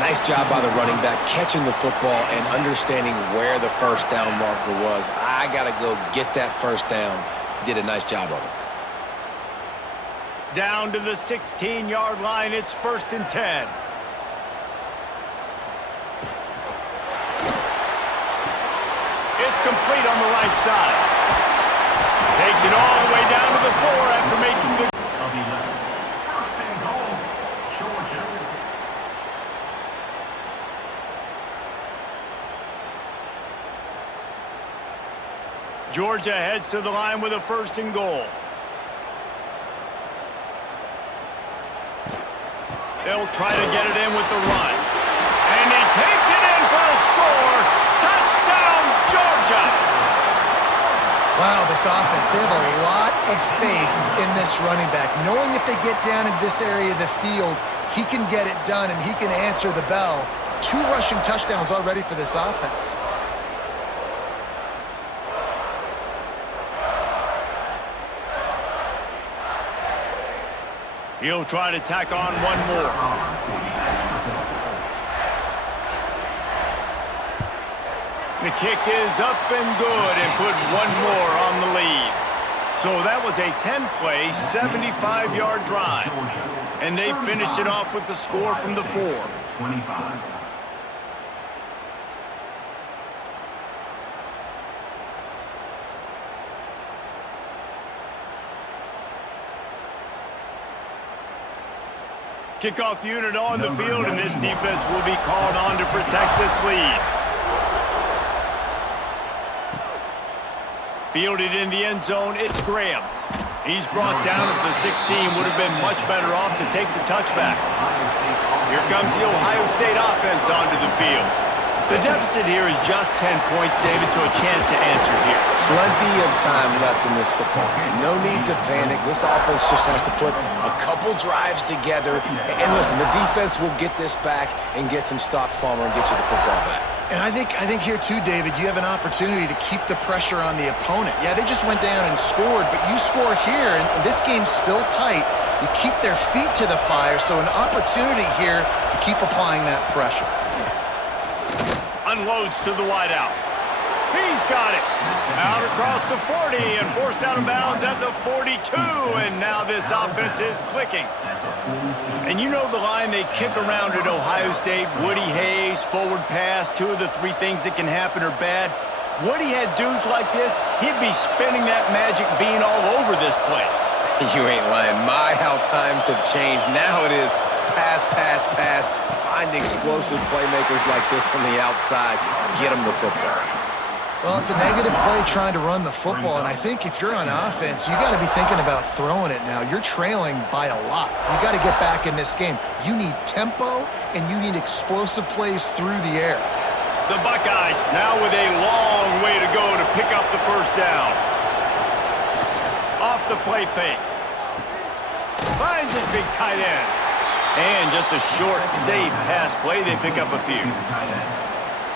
Nice job by the running back catching the football and understanding where the 1st down marker was. I got to go get that 1st down. He did a nice job of it. Down to the 16-yard line. It's 1st and 10. It's complete on the right side. Takes it all the way down to the 4 after making the... Of 11. 1st and goal, Georgia. Georgia heads to the line with a 1st and goal. They'll try to get it in with the run. And he takes it in for a score. Touchdown, Georgia! Wow, this offense, they have a lot of faith in this running back, knowing if they get down in this area of the field, he can get it done and he can answer the bell. 2 rushing touchdowns already for this offense. He'll try to tack on one more. The kick is up and good and put one more on the lead. So that was a 10-play, 75-yard drive. And they finished it off with the score from the 4. 25. Kickoff unit on the field, and this defense will be called on to protect this lead. Fielded in the end zone, it's Graham. He's brought down at the 16, would have been much better off to take the touchback. Here comes the Ohio State offense onto the field. The deficit here is just 10 points, David, so a chance to answer here. Plenty of time left in this football game. No need to panic. This offense just has to put a couple drives together. And listen, the defense will get this back and get some stops, Palmer, and get you the football back. And I think here too, David, you have an opportunity to keep the pressure on the opponent. Yeah, they just went down and scored, but you score here, and this game's still tight. You keep their feet to the fire, so an opportunity here to keep applying that pressure. Unloads to the wideout. He's got it. Out across the 40 and forced out of bounds at the 42, and now this offense is clicking. And you know the line they kick around at Ohio State, Woody Hayes, forward pass, 2 of the 3 things that can happen are bad. Woody had dudes like this, he'd be spinning that magic bean all over this place. You ain't lying. My, how times have changed. Now it is pass, pass, pass. Find explosive playmakers like this on the outside. Get them the football. Well, it's a negative play trying to run the football, and I think if you're on offense, you got to be thinking about throwing it now. You're trailing by a lot. You got to get back in this game. You need tempo, and you need explosive plays through the air. The Buckeyes now with a long way to go to pick up the 1st down. Off the play fake. Finds his big tight end. And just a short, safe pass play. They pick up a few.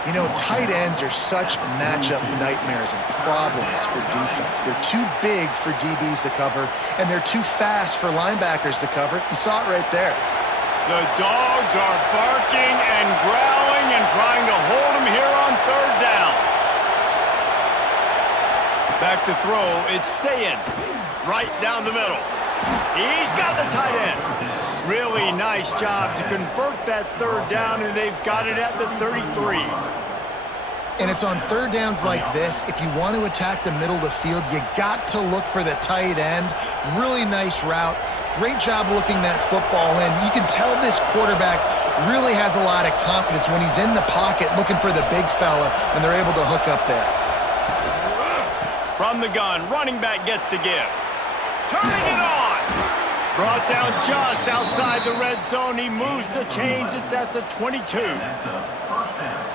You know, tight ends are such matchup nightmares and problems for defense. They're too big for DBs to cover, and they're too fast for linebackers to cover. You saw it right there. The dogs are barking and growling and trying to hold him here on third down. Back to throw, it's Sayin. Right down the middle. He's got the tight end. Really nice job to convert that third down, and they've got it at the 33. And it's on third downs like this, if you want to attack the middle of the field, you got to look for the tight end. Really nice route. Great job looking that football in. You can tell this quarterback really has a lot of confidence when he's in the pocket looking for the big fella, and they're able to hook up there. From the gun, running back gets to give. Turning it on! Brought down just outside the red zone. He moves the chains. It's at the 22.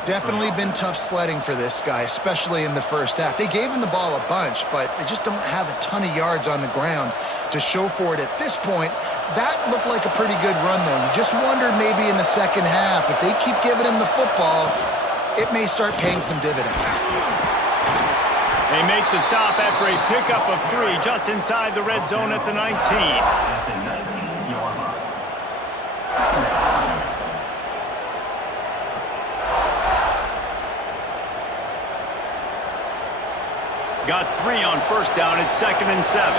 Definitely been tough sledding for this guy, especially in the first half. They gave him the ball a bunch, but they just don't have a ton of yards on the ground to show for it at this point. That looked like a pretty good run, though. You just wondered maybe in the second half, if they keep giving him the football, it may start paying some dividends. They make the stop after a pickup of 3 just inside the red zone at the 19. Got 3 on first down. It's 2nd and 7.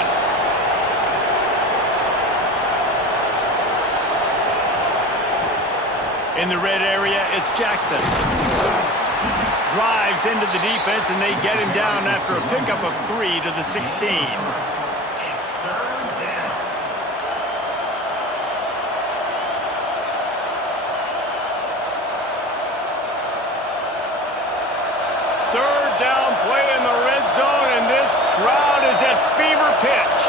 In the red area, it's Jackson. Drives into the defense, and they get him down after a pickup of 3 to the 16. Third down play in the red zone, and this crowd is at fever pitch.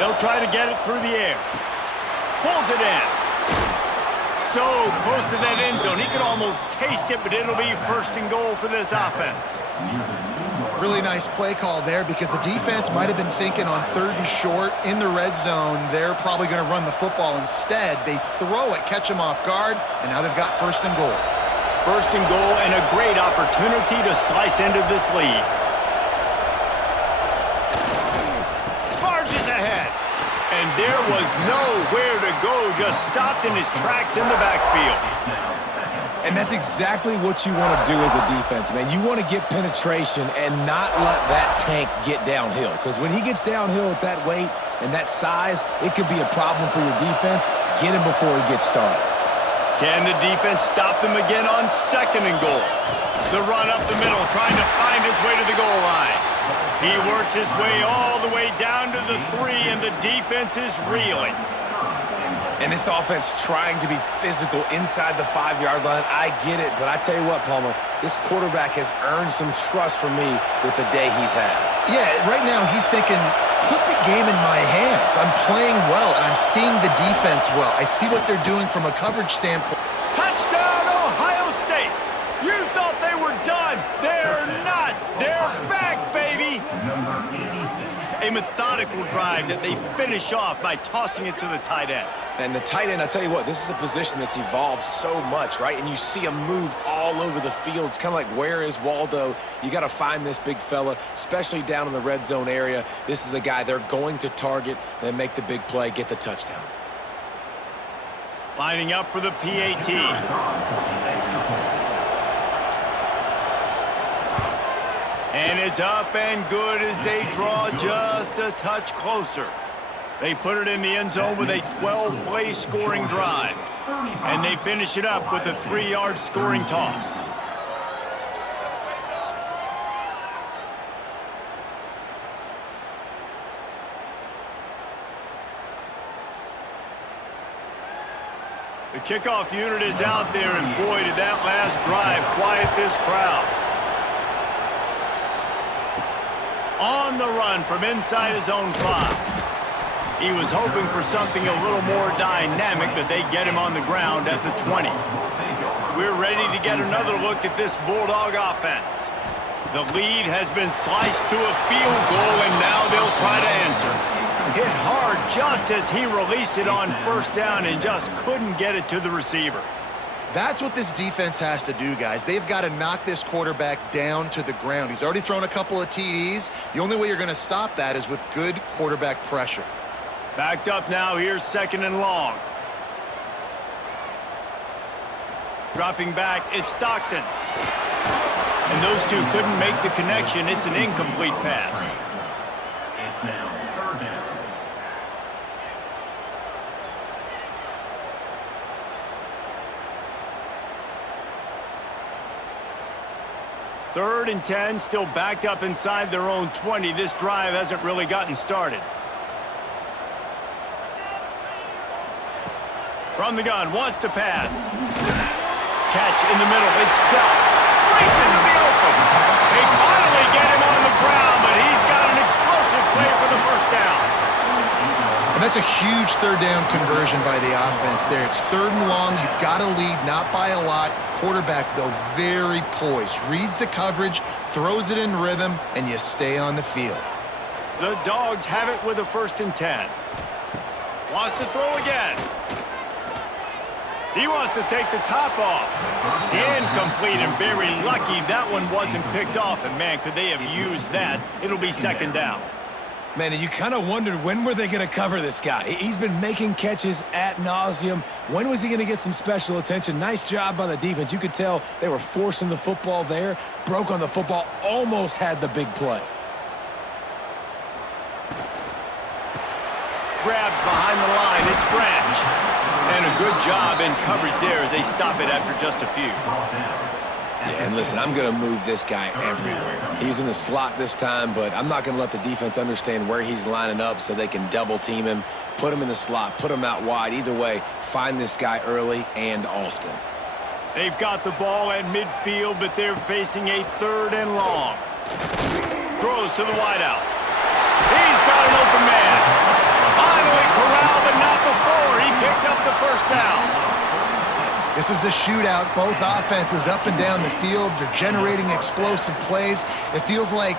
They'll try to get it through the air. Pulls it in. So close to that end zone. He could almost taste it, but it'll be 1st and goal for this offense. Really nice play call there because the defense might have been thinking on 3rd and short in the red zone. They're probably going to run the football instead. They throw it, catch him off guard, and now they've got 1st and goal. 1st and goal and a great opportunity to slice into this lead. Barges ahead. And there was nowhere to go, just stopped in his tracks in the backfield. And that's exactly what you want to do as a defense, man. You want to get penetration and not let that tank get downhill. Because when he gets downhill at that weight and that size, it could be a problem for your defense. Get him before he gets started. Can the defense stop them again on 2nd and goal? The run up the middle, trying to find his way to the goal line. He works his way all the way down to the 3, and the defense is reeling. And this offense trying to be physical inside the 5-yard line. I get it, but I tell you what, Palmer, this quarterback has earned some trust from me with the day he's had. Yeah, right now he's thinking, put the game in my hands. I'm playing well, and I'm seeing the defense well. I see what they're doing from a coverage standpoint. Touchdown, Ohio State! You thought they were done. They're not. They're back, baby! A methodical drive that they finish off by tossing it to the tight end. And the tight end, I'll tell you what, this is a position that's evolved so much, right? And you see him move all over the field. It's kind of like, where is Waldo? You got to find this big fella, especially down in the red zone area. This is the guy they're going to target and make the big play, get the touchdown. Lining up for the PAT. And it's up and good as they draw just a touch closer. They put it in the end zone with a 12-play scoring drive. And they finish it up with a 3-yard scoring toss. The kickoff unit is out there, and boy, did that last drive quiet this crowd. On the run from inside his own 5. He was hoping for something a little more dynamic, but they get him on the ground at the 20. We're ready to get another look at this Bulldog offense. The lead has been sliced to a field goal, and now they'll try to answer. Hit hard just as he released it on first down and just couldn't get it to the receiver. That's what this defense has to do, guys. They've got to knock this quarterback down to the ground. He's already thrown a couple of TDs. The only way you're going to stop that is with good quarterback pressure. Backed up now, here's 2nd and long. Dropping back, it's Stockton. And those two couldn't make the connection. It's an incomplete pass. It's now 3rd down. Third and 10, still backed up inside their own 20. This drive hasn't really gotten started. From the gun, wants to pass. Catch in the middle, it's got. Breaks into the open. They finally get him on the ground, but he's got an explosive play for the first down. And that's a huge 3rd down conversion by the offense there. It's 3rd and long. You've got to lead, not by a lot. Quarterback, though, very poised. Reads the coverage, throws it in rhythm, and you stay on the field. The Dogs have it with a 1st and 10. Wants to throw again. He wants to take the top off. Incomplete, and very lucky that one wasn't picked off. And, man, could they have used that? It'll be 2nd down. Man, and you kind of wondered when were they going to cover this guy. He's been making catches ad nauseum. When was he going to get some special attention? Nice job by the defense. You could tell they were forcing the football there. Broke on the football, almost had the big play. Grabbed behind the line, it's Branch. And a good job in coverage there as they stop it after just a few. Yeah, and listen, I'm going to move this guy everywhere. He's in the slot this time, but I'm not going to let the defense understand where he's lining up so they can double team him, put him in the slot, put him out wide. Either way, find this guy early and often. They've got the ball at midfield, but they're facing a 3rd and long. Throws to the wideout. He's got an open man. Finally corralled, but not before. He picks up the first down. This is a shootout. Both offenses up and down the field. They're generating explosive plays. It feels like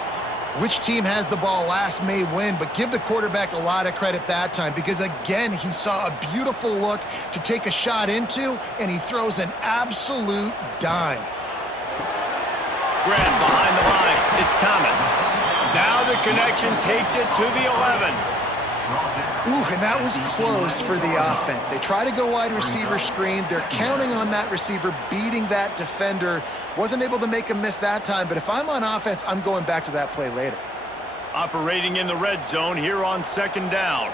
which team has the ball last may win, but give the quarterback a lot of credit that time because, again, he saw a beautiful look to take a shot into, and he throws an absolute dime. Grabbed behind the line. It's Thomas. Now the connection takes it to the 11. Ooh, and that was close for the offense. They try to go wide receiver screen. They're counting on that receiver beating that defender. Wasn't able to make him miss that time, but if I'm on offense, I'm going back to that play later. Operating in the red zone here on 2nd down.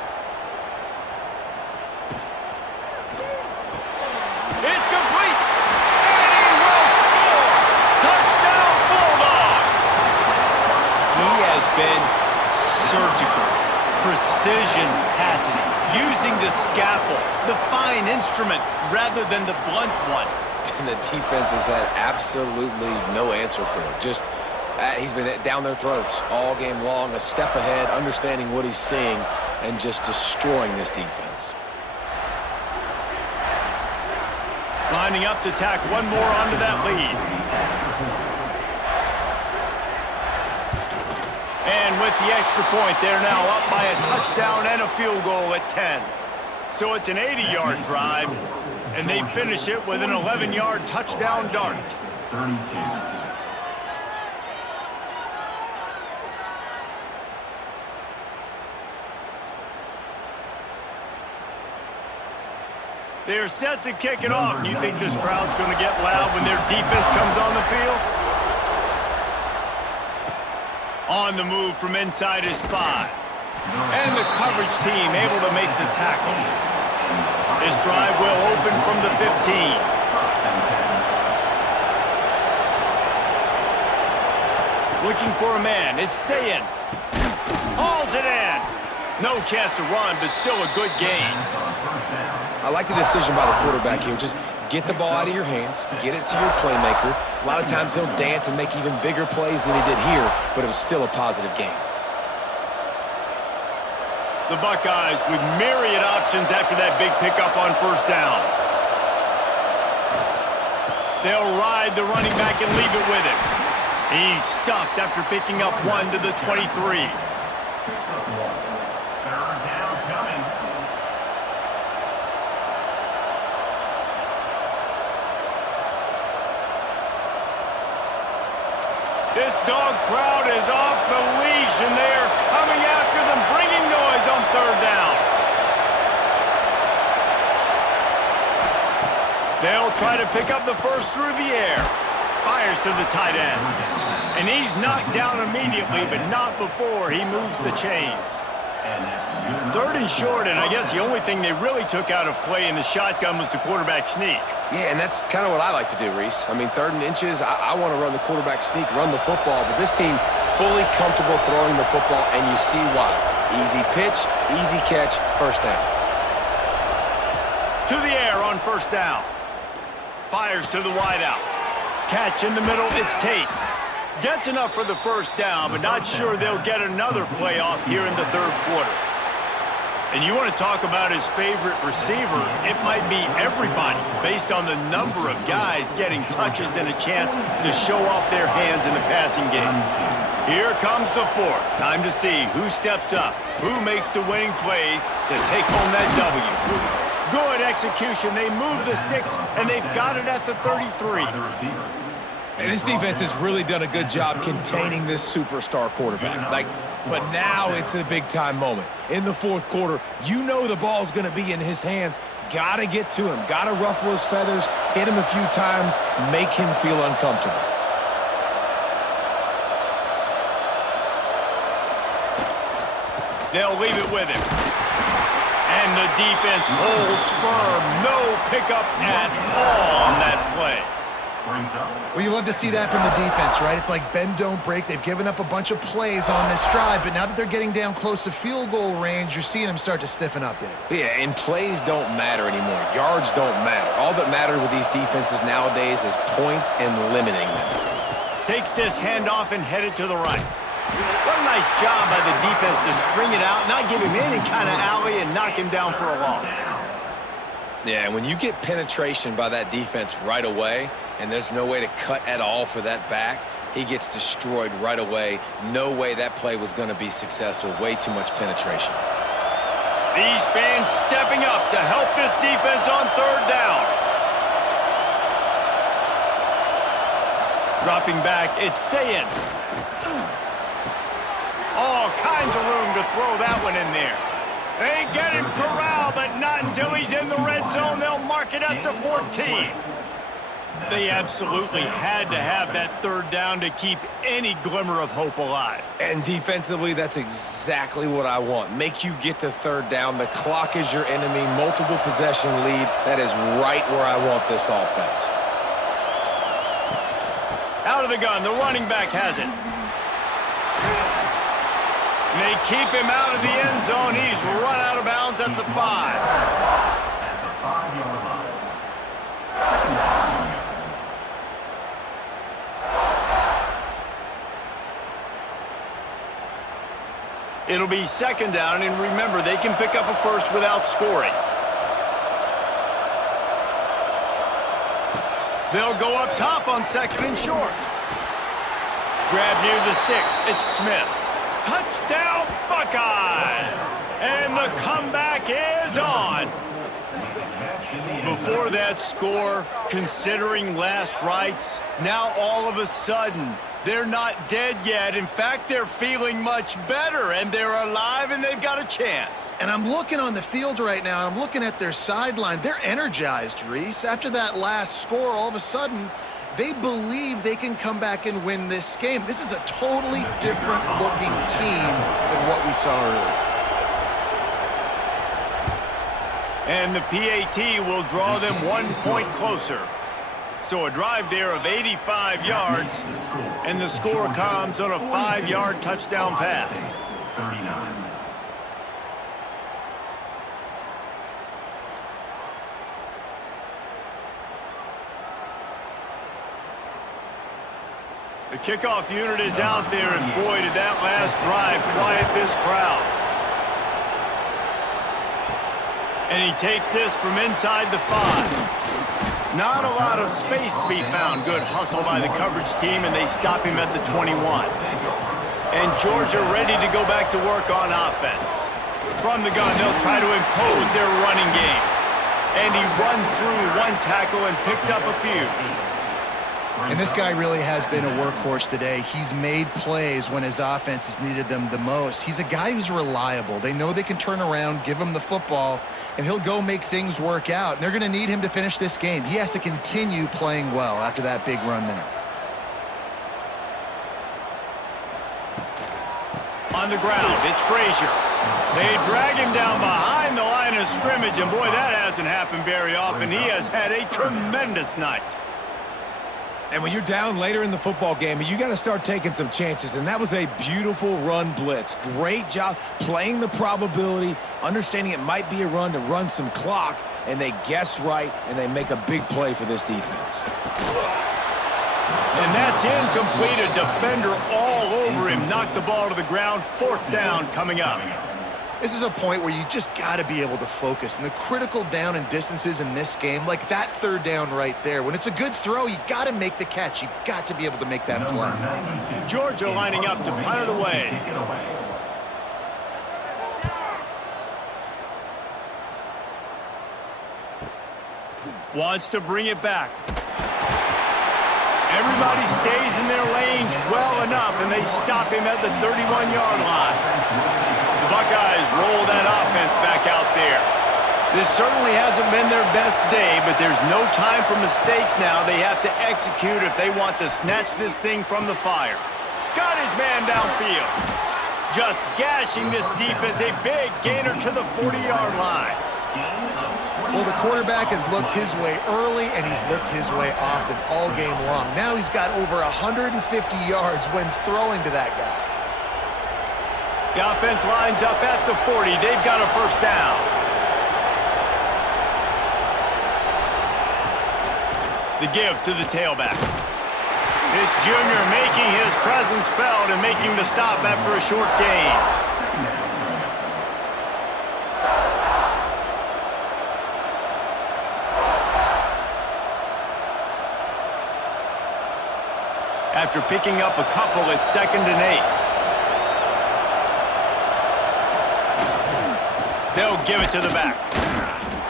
It's complete, and he will score! Touchdown, Bulldogs! He has been surgical. Precision passes, using the scalpel, the fine instrument, rather than the blunt one. And the defense has had absolutely no answer for it. Just, he's been down their throats all game long, a step ahead, understanding what he's seeing, and just destroying this defense. Lining up to tack one more onto that lead. And with the extra point, they're now up by a touchdown and a field goal at 10. So it's an 80-yard drive, and they finish it with an 11-yard touchdown dart. 32. They're set to kick it off. You think this crowd's going to get loud when their defense comes on the field? On the move from inside is 5. And the coverage team able to make the tackle. This drive will open from the 15. Looking for a man. It's Sayin. Hauls it in. No chance to run, but still a good gain. I like the decision by the quarterback here. Just get the ball out of your hands, get it to your playmaker. A lot of times he'll dance and make even bigger plays than he did here, but it was still a positive game. The Buckeyes with myriad options after that big pickup on first down. They'll ride the running back and leave it with him. He's stuffed after picking up 1 to the 23. Third down coming. This dog crowd is off the leash, and they are coming after them, bringing noise on third down. They'll try to pick up the first through the air. Fires to the tight end. And he's knocked down immediately, but not before he moves the chains. Third and short, and I guess the only thing they really took out of play in the shotgun was the quarterback sneak. Yeah, and that's kind of what I like to do, Reese. I mean, third and inches, I want to run the quarterback sneak, run the football, but this team fully comfortable throwing the football, and you see why. Easy pitch, easy catch, first down. To the air on first down. Fires to the wideout. Catch in the middle, it's Tate. Gets enough for the first down, but not sure they'll get another playoff here in the third quarter. And you want to talk about his favorite receiver, it might be everybody, based on the number of guys getting touches and a chance to show off their hands in the passing game. Here comes the fourth. Time to see who steps up, who makes the winning plays to take home that W. Good execution. They move the sticks, and they've got it at the 33. And this defense has really done a good job containing this superstar quarterback. But now it's a big-time moment. In the fourth quarter, you know the ball's going to be in his hands. Got to get to him. Got to ruffle his feathers, hit him a few times, make him feel uncomfortable. They'll leave it with him. And the defense holds firm. No pickup at all on that play. Well, you love to see that from the defense, right? It's like bend, don't break. They've given up a bunch of plays on this drive, but now that they're getting down close to field goal range, you're seeing them start to stiffen up there. Yeah, and plays don't matter anymore. Yards don't matter. All that matters with these defenses nowadays is points and limiting them. Takes this handoff and headed to the right. What a nice job by the defense to string it out, not give him any kind of alley, and knock him down for a loss. Yeah, and when you get penetration by that defense right away, and there's no way to cut at all for that back, he gets destroyed right away. No way that play was going to be successful. Way too much penetration. These fans stepping up to help this defense on third down. Dropping back, it's Sayin. All kinds of room to throw that one in there. They get him corralled, but not until he's in the red zone. They'll mark it at the 14. They absolutely had to have that third down to keep any glimmer of hope alive. And defensively, that's exactly what I want. Make you get to third down. The clock is your enemy. Multiple possession lead. That is right where I want this offense. Out of the gun, the running back has it. And they keep him out of the end zone. He's run out of bounds at the 5. At the 5-yard line. Second down. It'll be second down, and remember, they can pick up a first without scoring. They'll go up top on second and short. Grab near the sticks. It's Smith. Touchdown, Buckeyes! And the comeback is on. Before that score, considering last rites, now all of a sudden, they're not dead yet. In fact, they're feeling much better, and they're alive, and they've got a chance. And I'm looking on the field right now, and I'm looking at their sideline. They're energized, Reese. After that last score, all of a sudden, they believe they can come back and win this game. This is a totally different-looking team than what we saw earlier. And the PAT will draw them 1 point closer. So a drive there of 85 yards, and the score comes on a 5-yard touchdown pass. 39. The kickoff unit is out there, and boy, did that last drive quiet this crowd. And he takes this from inside the 5. Not a lot of space to be found. Good hustle by the coverage team, and they stop him at the 21. And Georgia ready to go back to work on offense. From the gun, they'll try to impose their running game. And he runs through one tackle and picks up a few. And this guy really has been a workhorse today. He's made plays when his offense has needed them the most. He's a guy who's reliable. They know they can turn around, give him the football, and he'll go make things work out. And they're going to need him to finish this game. He has to continue playing well after that big run there. On the ground, it's Frazier. They drag him down behind the line of scrimmage, and boy, that hasn't happened very often. He has had a tremendous night. And when you're down later in the football game, you got to start taking some chances, and that was a beautiful run blitz. Great job playing the probability, understanding it might be a run to run some clock, and they guess right, and they make a big play for this defense. And that's incomplete. A defender all over him. Knocked the ball to the ground. 4th down coming up. This is a point where you just got to be able to focus. And the critical down and distances in this game, like that 3rd down right there, when it's a good throw, you got to make the catch. You got to be able to make that play. Georgia lining up to punt it away. Wants to bring it back. Everybody stays in their lanes well enough, and they stop him at the 31-yard line. The Buckeyes roll that offense back out there. This certainly hasn't been their best day, but there's no time for mistakes now. They have to execute if they want to snatch this thing from the fire. Got his man downfield. Just gashing this defense. A big gainer to the 40-yard line. Well, the quarterback has looked his way early, and he's looked his way often all game long. Now he's got over 150 yards when throwing to that guy. The offense lines up at the 40. They've got a 1st down. The give to the tailback. This junior making his presence felt and making the stop after a short gain. After picking up a couple, it's 2nd and 8. They'll give it to the back.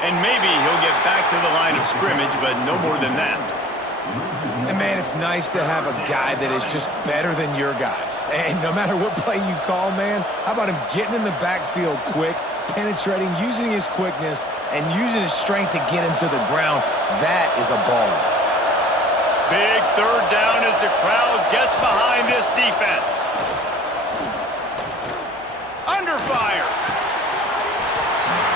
And maybe he'll get back to the line of scrimmage, but no more than that. And, man, it's nice to have a guy that is just better than your guys. And no matter what play you call, man, how about him getting in the backfield quick, penetrating, using his quickness, and using his strength to get him to the ground? That is a baller. Big 3rd down as the crowd gets behind this defense. Under fire.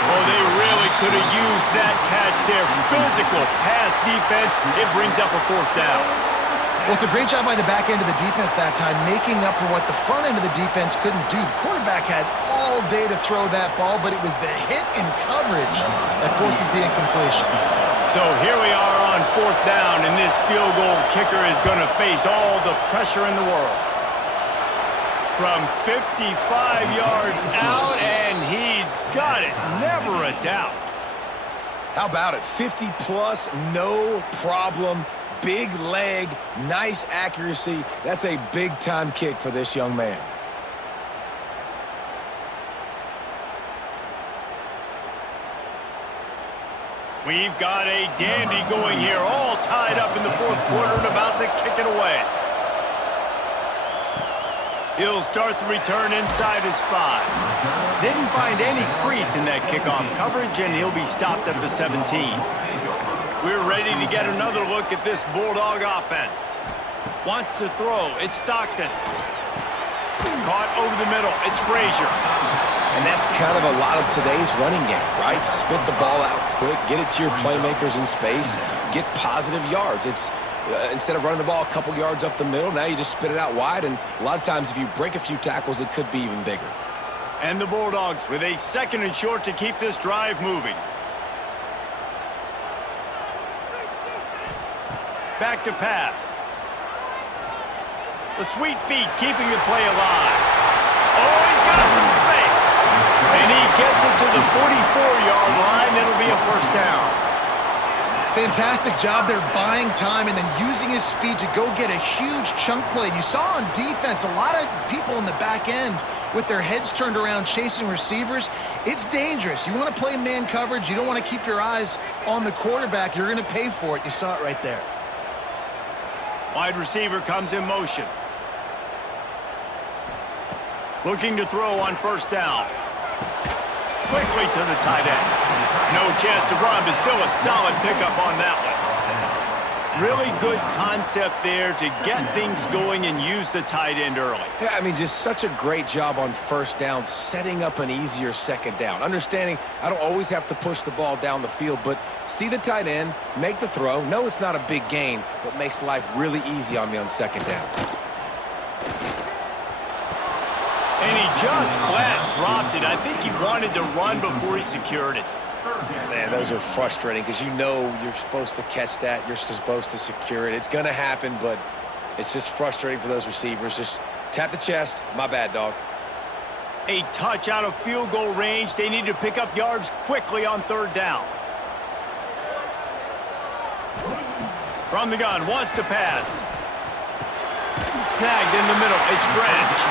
Oh, they really could have used that catch there. Physical pass defense. It brings up a 4th down. Well, it's a great job by the back end of the defense that time, making up for what the front end of the defense couldn't do. The quarterback had all day to throw that ball, but it was the hit and coverage that forces the incompletion. So here we are on 4th down, and this field goal kicker is going to face all the pressure in the world. From 55 yards out, and he's got it. Never a doubt. How about it? 50-plus, no problem. Big leg, nice accuracy. That's a big-time kick for this young man. We've got a dandy going here, all tied up in the 4th quarter and about to kick it away. He'll start the return inside his 5. Didn't find any crease in that kickoff coverage, and he'll be stopped at the 17. We're ready to get another look at this Bulldog offense. Wants to throw. It's Stockton. Caught over the middle. It's Frazier. And that's kind of a lot of today's running game, right? Spit the ball out quick, get it to your playmakers in space, get positive yards. It's instead of running the ball a couple yards up the middle, now you just spit it out wide, and a lot of times if you break a few tackles, it could be even bigger. And the Bulldogs with a 2nd and short to keep this drive moving. Back to pass. The sweet feet keeping the play alive. Oh, he's got some space. And he gets it to the 44-yard line. It'll be a 1st down. Fantastic job there buying time and then using his speed to go get a huge chunk play. You saw on defense a lot of people in the back end with their heads turned around chasing receivers. It's dangerous. You want to play man coverage. You don't want to keep your eyes on the quarterback. You're going to pay for it. You saw it right there. Wide receiver comes in motion. Looking to throw on first down. Quickly to the tight end. No chance to run, but still a solid pickup on that one. Really good concept there to get things going and use the tight end early. Yeah, I mean, just such a great job on first down, setting up an easier second down. Understanding I don't always have to push the ball down the field, but see the tight end, make the throw. No, it's not a big gain, but makes life really easy on me on second down. And he just flat dropped it. I think he wanted to run before he secured it. Man, those are frustrating because you know you're supposed to catch that. You're supposed to secure it. It's going to happen, but it's just frustrating for those receivers. Just tap the chest. My bad, dog. A touch out of field goal range. They need to pick up yards quickly on third down. From the gun, wants to pass. Snagged in the middle. It's Branch.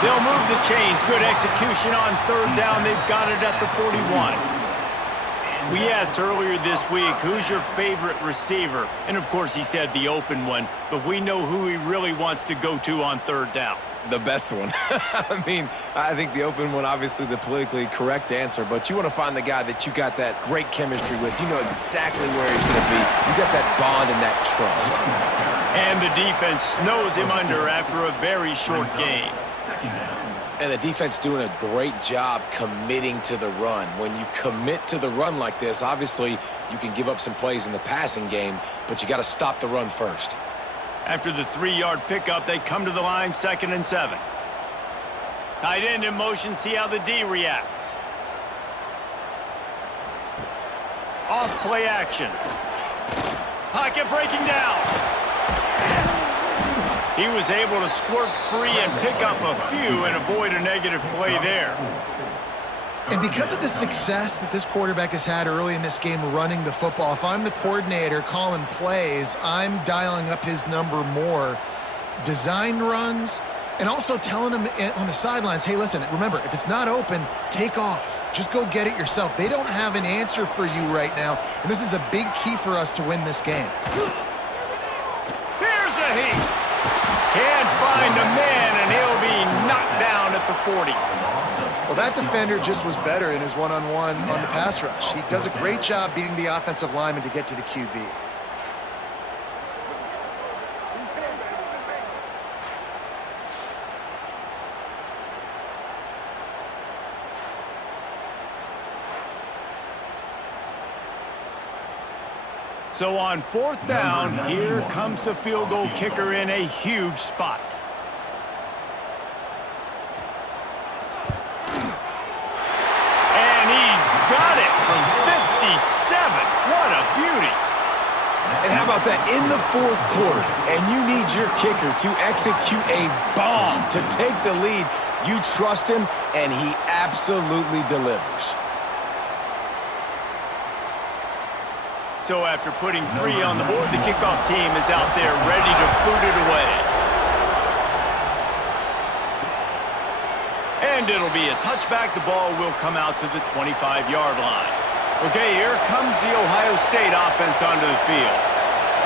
They'll move the chains. Good execution on third down. They've got it at the 41. We asked earlier this week, who's your favorite receiver? And, of course, he said the open one, but we know who he really wants to go to on third down. The best one. I mean, I think the open one, obviously the politically correct answer, but you want to find the guy that you got that great chemistry with. You know exactly where he's going to be. You got that bond and that trust. And the defense snows him under after a very short game. And the defense doing a great job committing to the run. When you commit to the run like this, obviously you can give up some plays in the passing game, but you got to stop the run first. After the 3-yard pickup, they come to the line, 2nd and 7. Tight end in motion, see how the D reacts. Off play action. Pocket breaking down. He was able to squirt free and pick up a few and avoid a negative play there. And because of the success that this quarterback has had early in this game running the football, if I'm the coordinator calling plays, I'm dialing up his number more. Design runs, and also telling him on the sidelines, hey, listen, remember, if it's not open, take off. Just go get it yourself. They don't have an answer for you right now, and this is a big key for us to win this game. Here's a heat. Can't find a man, and he'll be knocked down at the 40. Well, that defender just was better in his one-on-one on the pass rush. He does a great job beating the offensive lineman to get to the QB. So on 4th down, here comes the field goal kicker in a huge spot. And he's got it from 57. What a beauty. And how about that in the 4th quarter, and you need your kicker to execute a bomb to take the lead. You trust him, and he absolutely delivers. So after putting 3 on the board, the kickoff team is out there ready to boot it away. And it'll be a touchback. The ball will come out to the 25-yard line. Okay, here comes the Ohio State offense onto the field.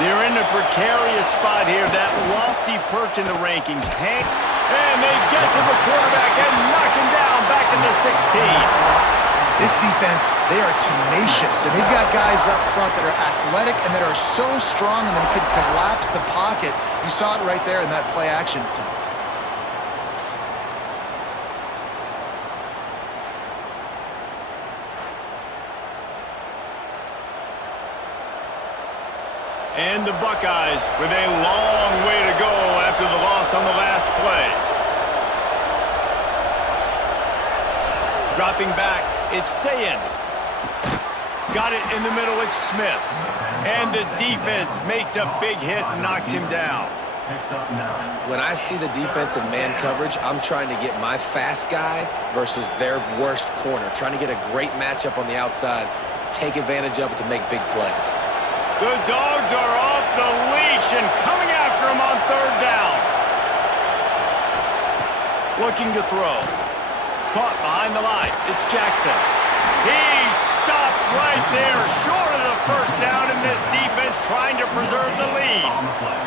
They're in a precarious spot here, that lofty perch in the rankings. And they get to the quarterback and knock him down back in the 16. This defense, they are tenacious, and they've got guys up front that are athletic and that are so strong and that can collapse the pocket. You saw it right there in that play-action attempt. And the Buckeyes with a long way to go after the loss on the last play. Dropping back, it's Sayin. Got it in the middle, it's Smith. And the defense makes a big hit and knocks him down. When I see the defense in man coverage, I'm trying to get my fast guy versus their worst corner, trying to get a great matchup on the outside, take advantage of it to make big plays. The Dogs are off the leash and coming after him on third down. Looking to throw. Caught behind the line. It's Jackson. He's stopped right there, short of the first down, and this defense trying to preserve the lead. On the play.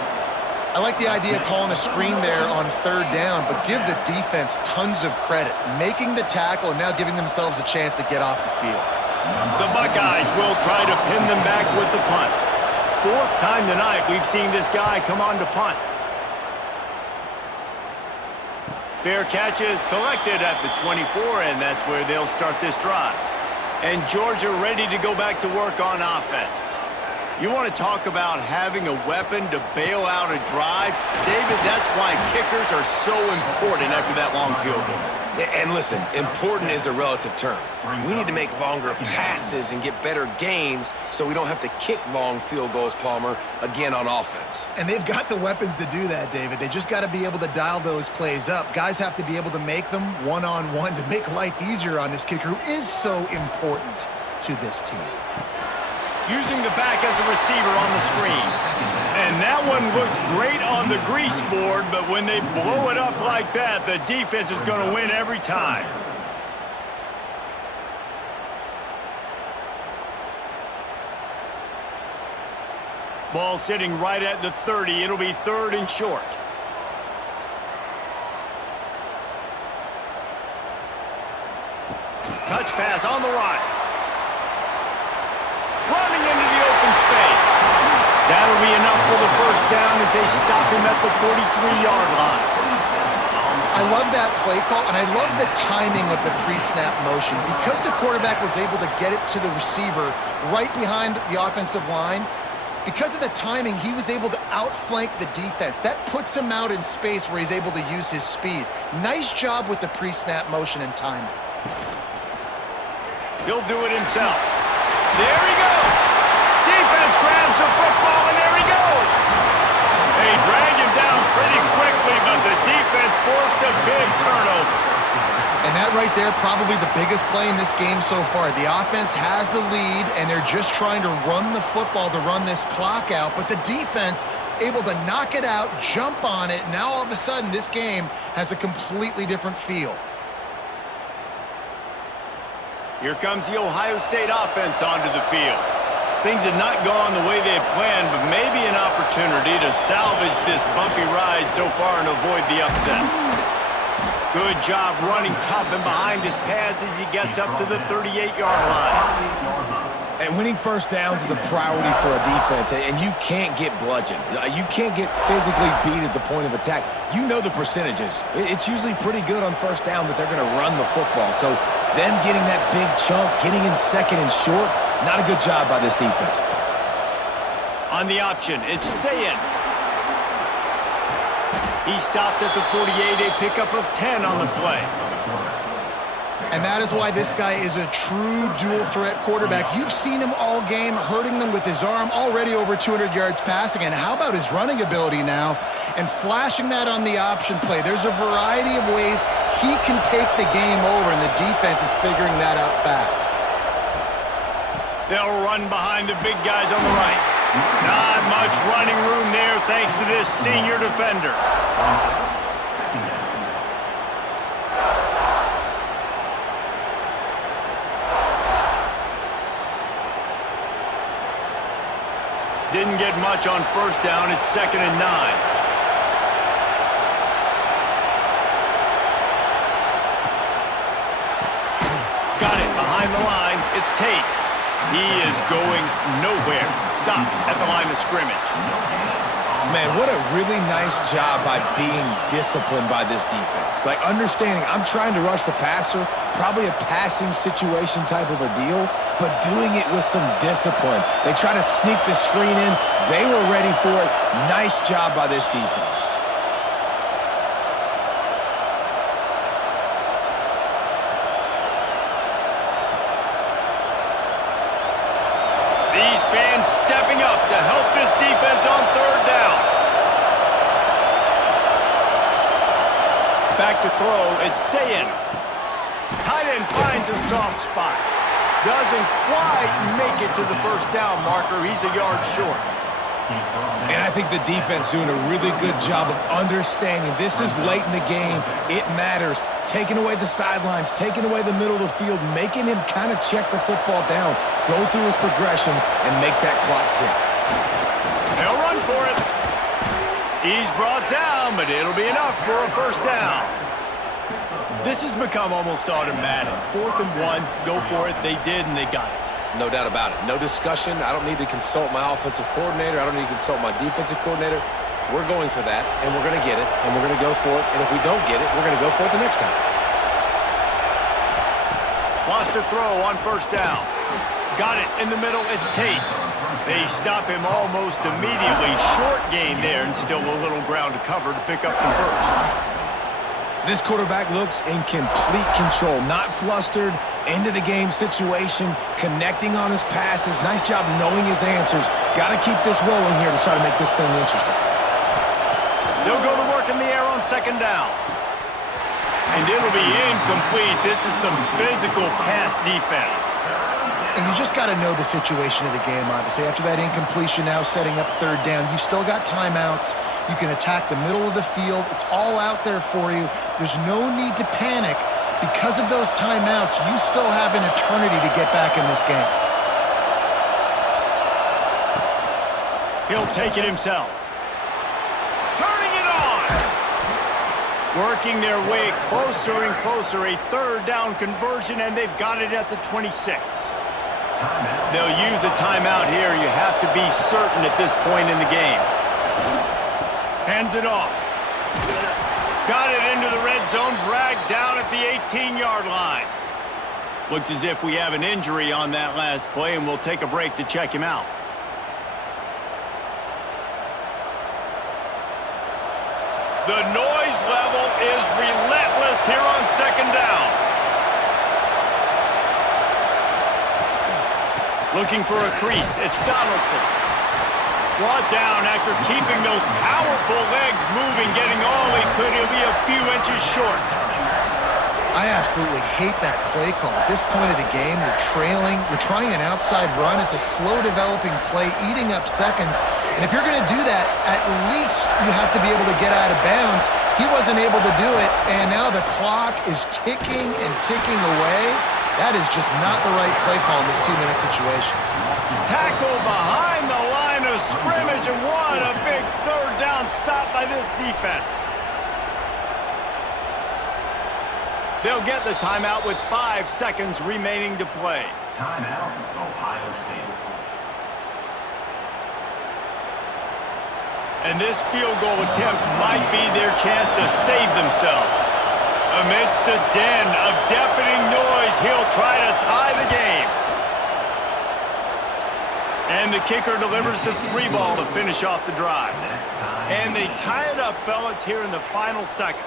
I like the idea of calling a screen there on third down, but give the defense tons of credit, making the tackle and now giving themselves a chance to get off the field. The Buckeyes will try to pin them back with the punt. Fourth time tonight we've seen this guy come on to punt. Fair catch is collected at the 24, and that's where they'll start this drive. And Georgia ready to go back to work on offense. You want to talk about having a weapon to bail out a drive? David, that's why kickers are so important after that long field goal. And listen, important is a relative term. We need to make longer passes and get better gains so we don't have to kick long field goals, Palmer, again on offense. And they've got the weapons to do that, David. They just got to be able to dial those plays up. Guys have to be able to make them one-on-one to make life easier on this kicker who is so important to this team. Using the back as a receiver on the screen. And that one looked great on the grease board, but when they blow it up like that, the defense is going to win every time. Ball sitting right at the 30. It'll be third and short. Touch pass on the right. Running into the open space. That'll be enough for the first down as they stop him at the 43-yard line. I love that play call, and I love the timing of the pre-snap motion. Because the quarterback was able to get it to the receiver right behind the offensive line, because of the timing, he was able to outflank the defense. That puts him out in space where he's able to use his speed. Nice job with the pre-snap motion and timing. He'll do it himself. There he goes. Defense grabs the football, and there he goes. They drag him down pretty quickly, but the defense forced a big turnover. And that right there, probably the biggest play in this game so far. The offense has the lead, and they're just trying to run the football to run this clock out, but the defense able to knock it out, jump on it. Now all of a sudden, this game has a completely different feel. Here comes the Ohio State offense onto the field. Things had not gone the way they had planned, but maybe an opportunity to salvage this bumpy ride so far and avoid the upset. Good job running tough and behind his pads as he gets up to the 38-yard line. And winning first downs is a priority for a defense, and you can't get bludgeoned. You can't get physically beat at the point of attack. You know the percentages. It's usually pretty good on first down that they're going to run the football. So them getting that big chunk, getting in second and short, not a good job by this defense. On the option, it's Sayin. He stopped at the 48, a pickup of 10 on the play. And that is why this guy is a true dual-threat quarterback. You've seen him all game, hurting them with his arm, already over 200 yards passing. And how about his running ability now? And flashing that on the option play. There's a variety of ways he can take the game over, and the defense is figuring that out fast. They'll run behind the big guys on the right. Not much running room there thanks to this senior defender. Didn't get much on first down. It's 2nd and 9. Got it behind the line. It's Tate. He is going nowhere. Stop at the line of scrimmage. Man, what a really nice job by being disciplined by this defense. Like, understanding I'm trying to rush the passer, probably a passing situation type of a deal, but doing it with some discipline. They try to sneak the screen in. They were ready for it. Nice job by this defense. These fans stepping up to help this defense on third down. Back to throw, it's Sayin. Tight end finds a soft spot. Doesn't quite make it to the first down marker. He's a yard short. And I think the defense doing a really good job of understanding this is late in the game. It matters. Taking away the sidelines, taking away the middle of the field, making him kind of check the football down, go through his progressions, and make that clock tick. They'll run for it. He's brought down, but it'll be enough for a first down. This has become almost automatic. 4th and 1, go for it. They did, and they got it. No doubt about it. No discussion. I don't need to consult my offensive coordinator. I don't need to consult my defensive coordinator. We're going for that, and we're going to get it, and we're going to go for it. And if we don't get it, we're going to go for it the next time. Lost a throw on first down. Got it in the middle. It's Tate. They stop him almost immediately. Short gain there, and still a little ground to cover to pick up the first. This quarterback looks in complete control, not flustered, end-of-the-game situation, connecting on his passes. Nice job knowing his answers. Got to keep this rolling here to try to make this thing interesting. They'll go to work in the air on second down. And it'll be incomplete. This is some physical pass defense. And you just got to know the situation of the game, obviously. After that incompletion now setting up third down, you've still got timeouts. You can attack the middle of the field. It's all out there for you. There's no need to panic. Because of those timeouts, you still have an eternity to get back in this game. He'll take it himself. Turning it on! Working their way closer and closer. A third down conversion, and they've got it at the 26. They'll use a timeout here. You have to be certain at this point in the game. Hands it off. Got it into the red zone, dragged down at the 18-yard line. Looks as if we have an injury on that last play, and we'll take a break to check him out. The noise level is relentless here on second down. Looking for a crease. It's Donaldson. Brought down after keeping those powerful legs moving, getting all he could. He'll be a few inches short. I absolutely hate that play call. At this point of the game, you're trailing. You're trying an outside run. It's a slow-developing play, eating up seconds. And if you're going to do that, at least you have to be able to get out of bounds. He wasn't able to do it, and now the clock is ticking and ticking away. That is just not the right play call in this 2-minute situation. Tackle behind the line of scrimmage, and what a big third down stop by this defense. They'll get the timeout with 5 seconds remaining to play. Timeout, Ohio State. And this field goal attempt might be their chance to save themselves. Amidst a den of deafening noise, he'll try to tie the game. And the kicker delivers the 3-ball to finish off the drive. And they tie it up, fellas, here in the final seconds.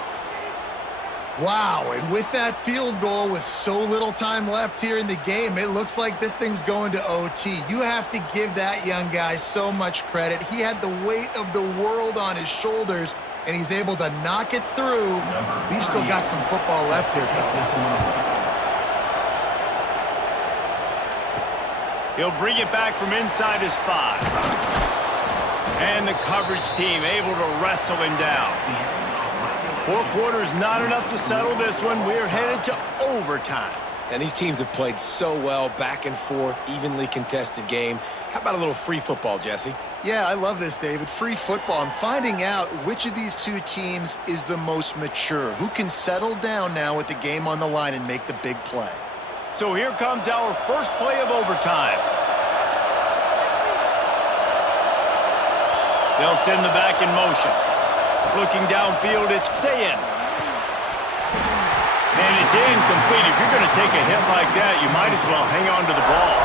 Wow, and with that field goal with so little time left here in the game, it looks like this thing's going to OT. You have to give that young guy so much credit. He had the weight of the world on his shoulders, and he's able to knock it through. We've still got some football left here, fellas. He'll bring it back from inside his 5. And the coverage team able to wrestle him down. 4 quarters, not enough to settle this one. We're headed to overtime. And these teams have played so well, back and forth, evenly contested game. How about a little free football, Jesse? Yeah, I love this, David. Free football. I'm finding out which of these two teams is the most mature, who can settle down now with the game on the line and make the big play. So here comes our first play of overtime. They'll send the back in motion. Looking downfield, it's Sayin. And it's incomplete. If you're going to take a hit like that, you might as well hang on to the ball.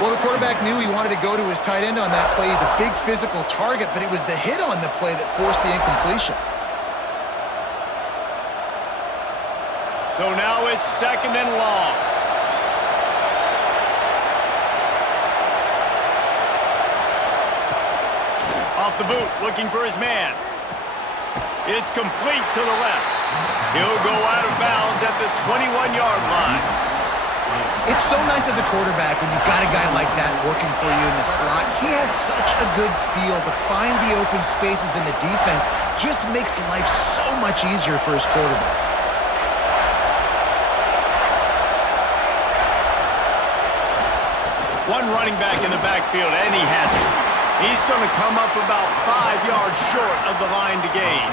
Well, the quarterback knew he wanted to go to his tight end on that play. He's a big physical target, but it was the hit on the play that forced the incompletion. So now it's second and long. Off the boot, looking for his man. It's complete to the left. He'll go out of bounds at the 21-yard line. It's so nice as a quarterback when you've got a guy like that working for you in the slot. He has such a good feel to find the open spaces in the defense. Just makes life so much easier for his quarterback. One running back in the backfield, and he has it. He's going to come up about 5 yards short of the line to gain.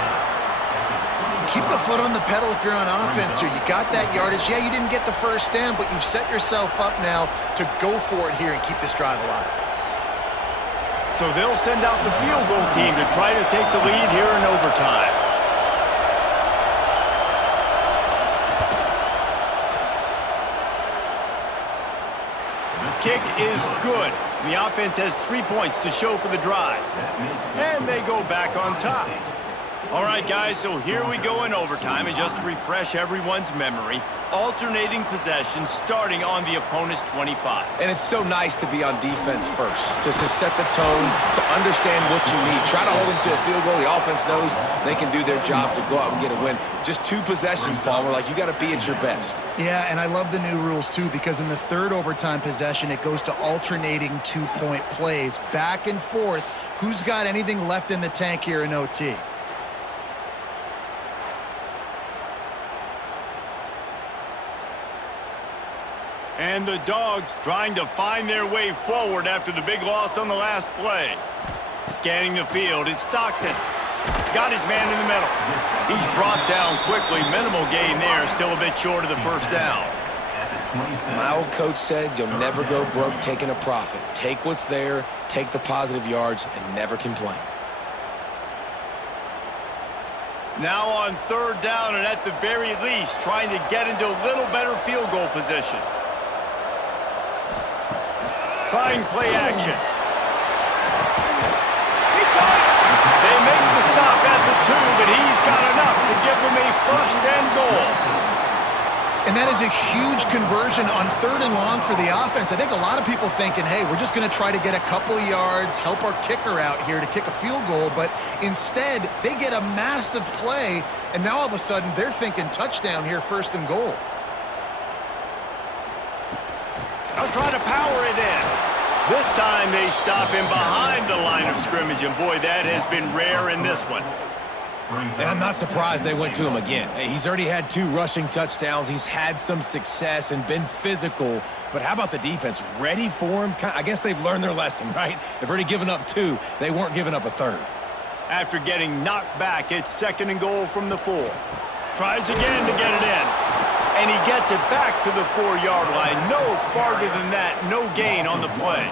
Keep the foot on the pedal if you're on offense here. You got that yardage. Yeah, you didn't get the first down, but you've set yourself up now to go for it here and keep this drive alive. So they'll send out the field goal team to try to take the lead here in overtime. Kick is good. The offense has 3 points to show for the drive. And they go back on top. All right, guys, so here we go in overtime. And just to refresh everyone's memory, alternating possession starting on the opponent's 25. And it's so nice to be on defense first, to set the tone, to understand what you need. Try to hold them to a field goal. The offense knows they can do their job to go out and get a win. Just 2 possessions, Palmer, like you got to be at your best. Yeah, and I love the new rules, too, because in the third overtime possession, it goes to alternating 2-point plays, back and forth. Who's got anything left in the tank here in OT? And the Dogs trying to find their way forward after the big loss on the last play. Scanning the field, it's Stockton. Got his man in the middle. He's brought down quickly. Minimal gain there, still a bit short of the first down. My old coach said you'll never go broke taking a profit. Take what's there, take the positive yards, and never complain. Now on third down, and at the very least, trying to get into a little better field goal position. Trying play action. He caught it. They make the stop at the 2, but he's got enough to give them a first and goal. And that is a huge conversion on third and long for the offense. I think a lot of people thinking, hey, we're just going to try to get a couple yards, help our kicker out here to kick a field goal. But instead, they get a massive play, and now all of a sudden they're thinking touchdown here, first and goal. They'll try to power it in. This time they stop him behind the line of scrimmage, and boy, that has been rare in this one. And I'm not surprised they went to him again. Hey, he's already had 2 rushing touchdowns. He's had some success and been physical. But how about the defense? Ready for him? I guess they've learned their lesson, right? They've already given up 2. They weren't giving up a third. After getting knocked back, it's second and goal from the 4. Tries again to get it in. And he gets it back to the 4-yard line. No farther than that. No gain on the play.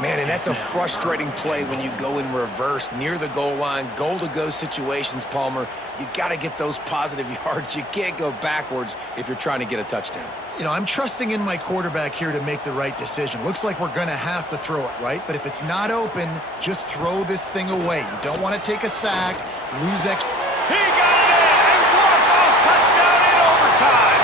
Man, and that's a frustrating play when you go in reverse near the goal line, goal-to-go situations, Palmer. You got to get those positive yards. You can't go backwards if you're trying to get a touchdown. You know, I'm trusting in my quarterback here to make the right decision. Looks like we're going to have to throw it, right? But if it's not open, just throw this thing away. You don't want to take a sack, lose extra. He got it in! A walk-off touchdown in overtime!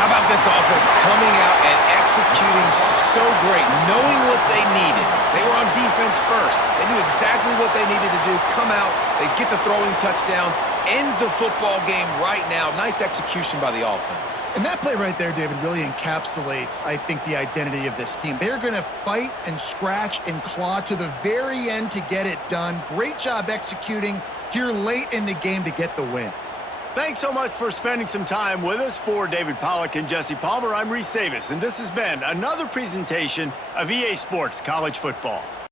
How about this offense coming out and executing so great, knowing what they needed. They were on defense first. They knew exactly what they needed to do. Come out, they get the throwing touchdown, ends the football game right now. Nice execution by the offense. And that play right there, David, really encapsulates, I think, the identity of this team. They're going to fight and scratch and claw to the very end to get it done. Great job executing here late in the game to get the win. Thanks so much for spending some time with us. For David Pollack and Jesse Palmer, I'm Reese Davis, and this has been another presentation of EA Sports College Football.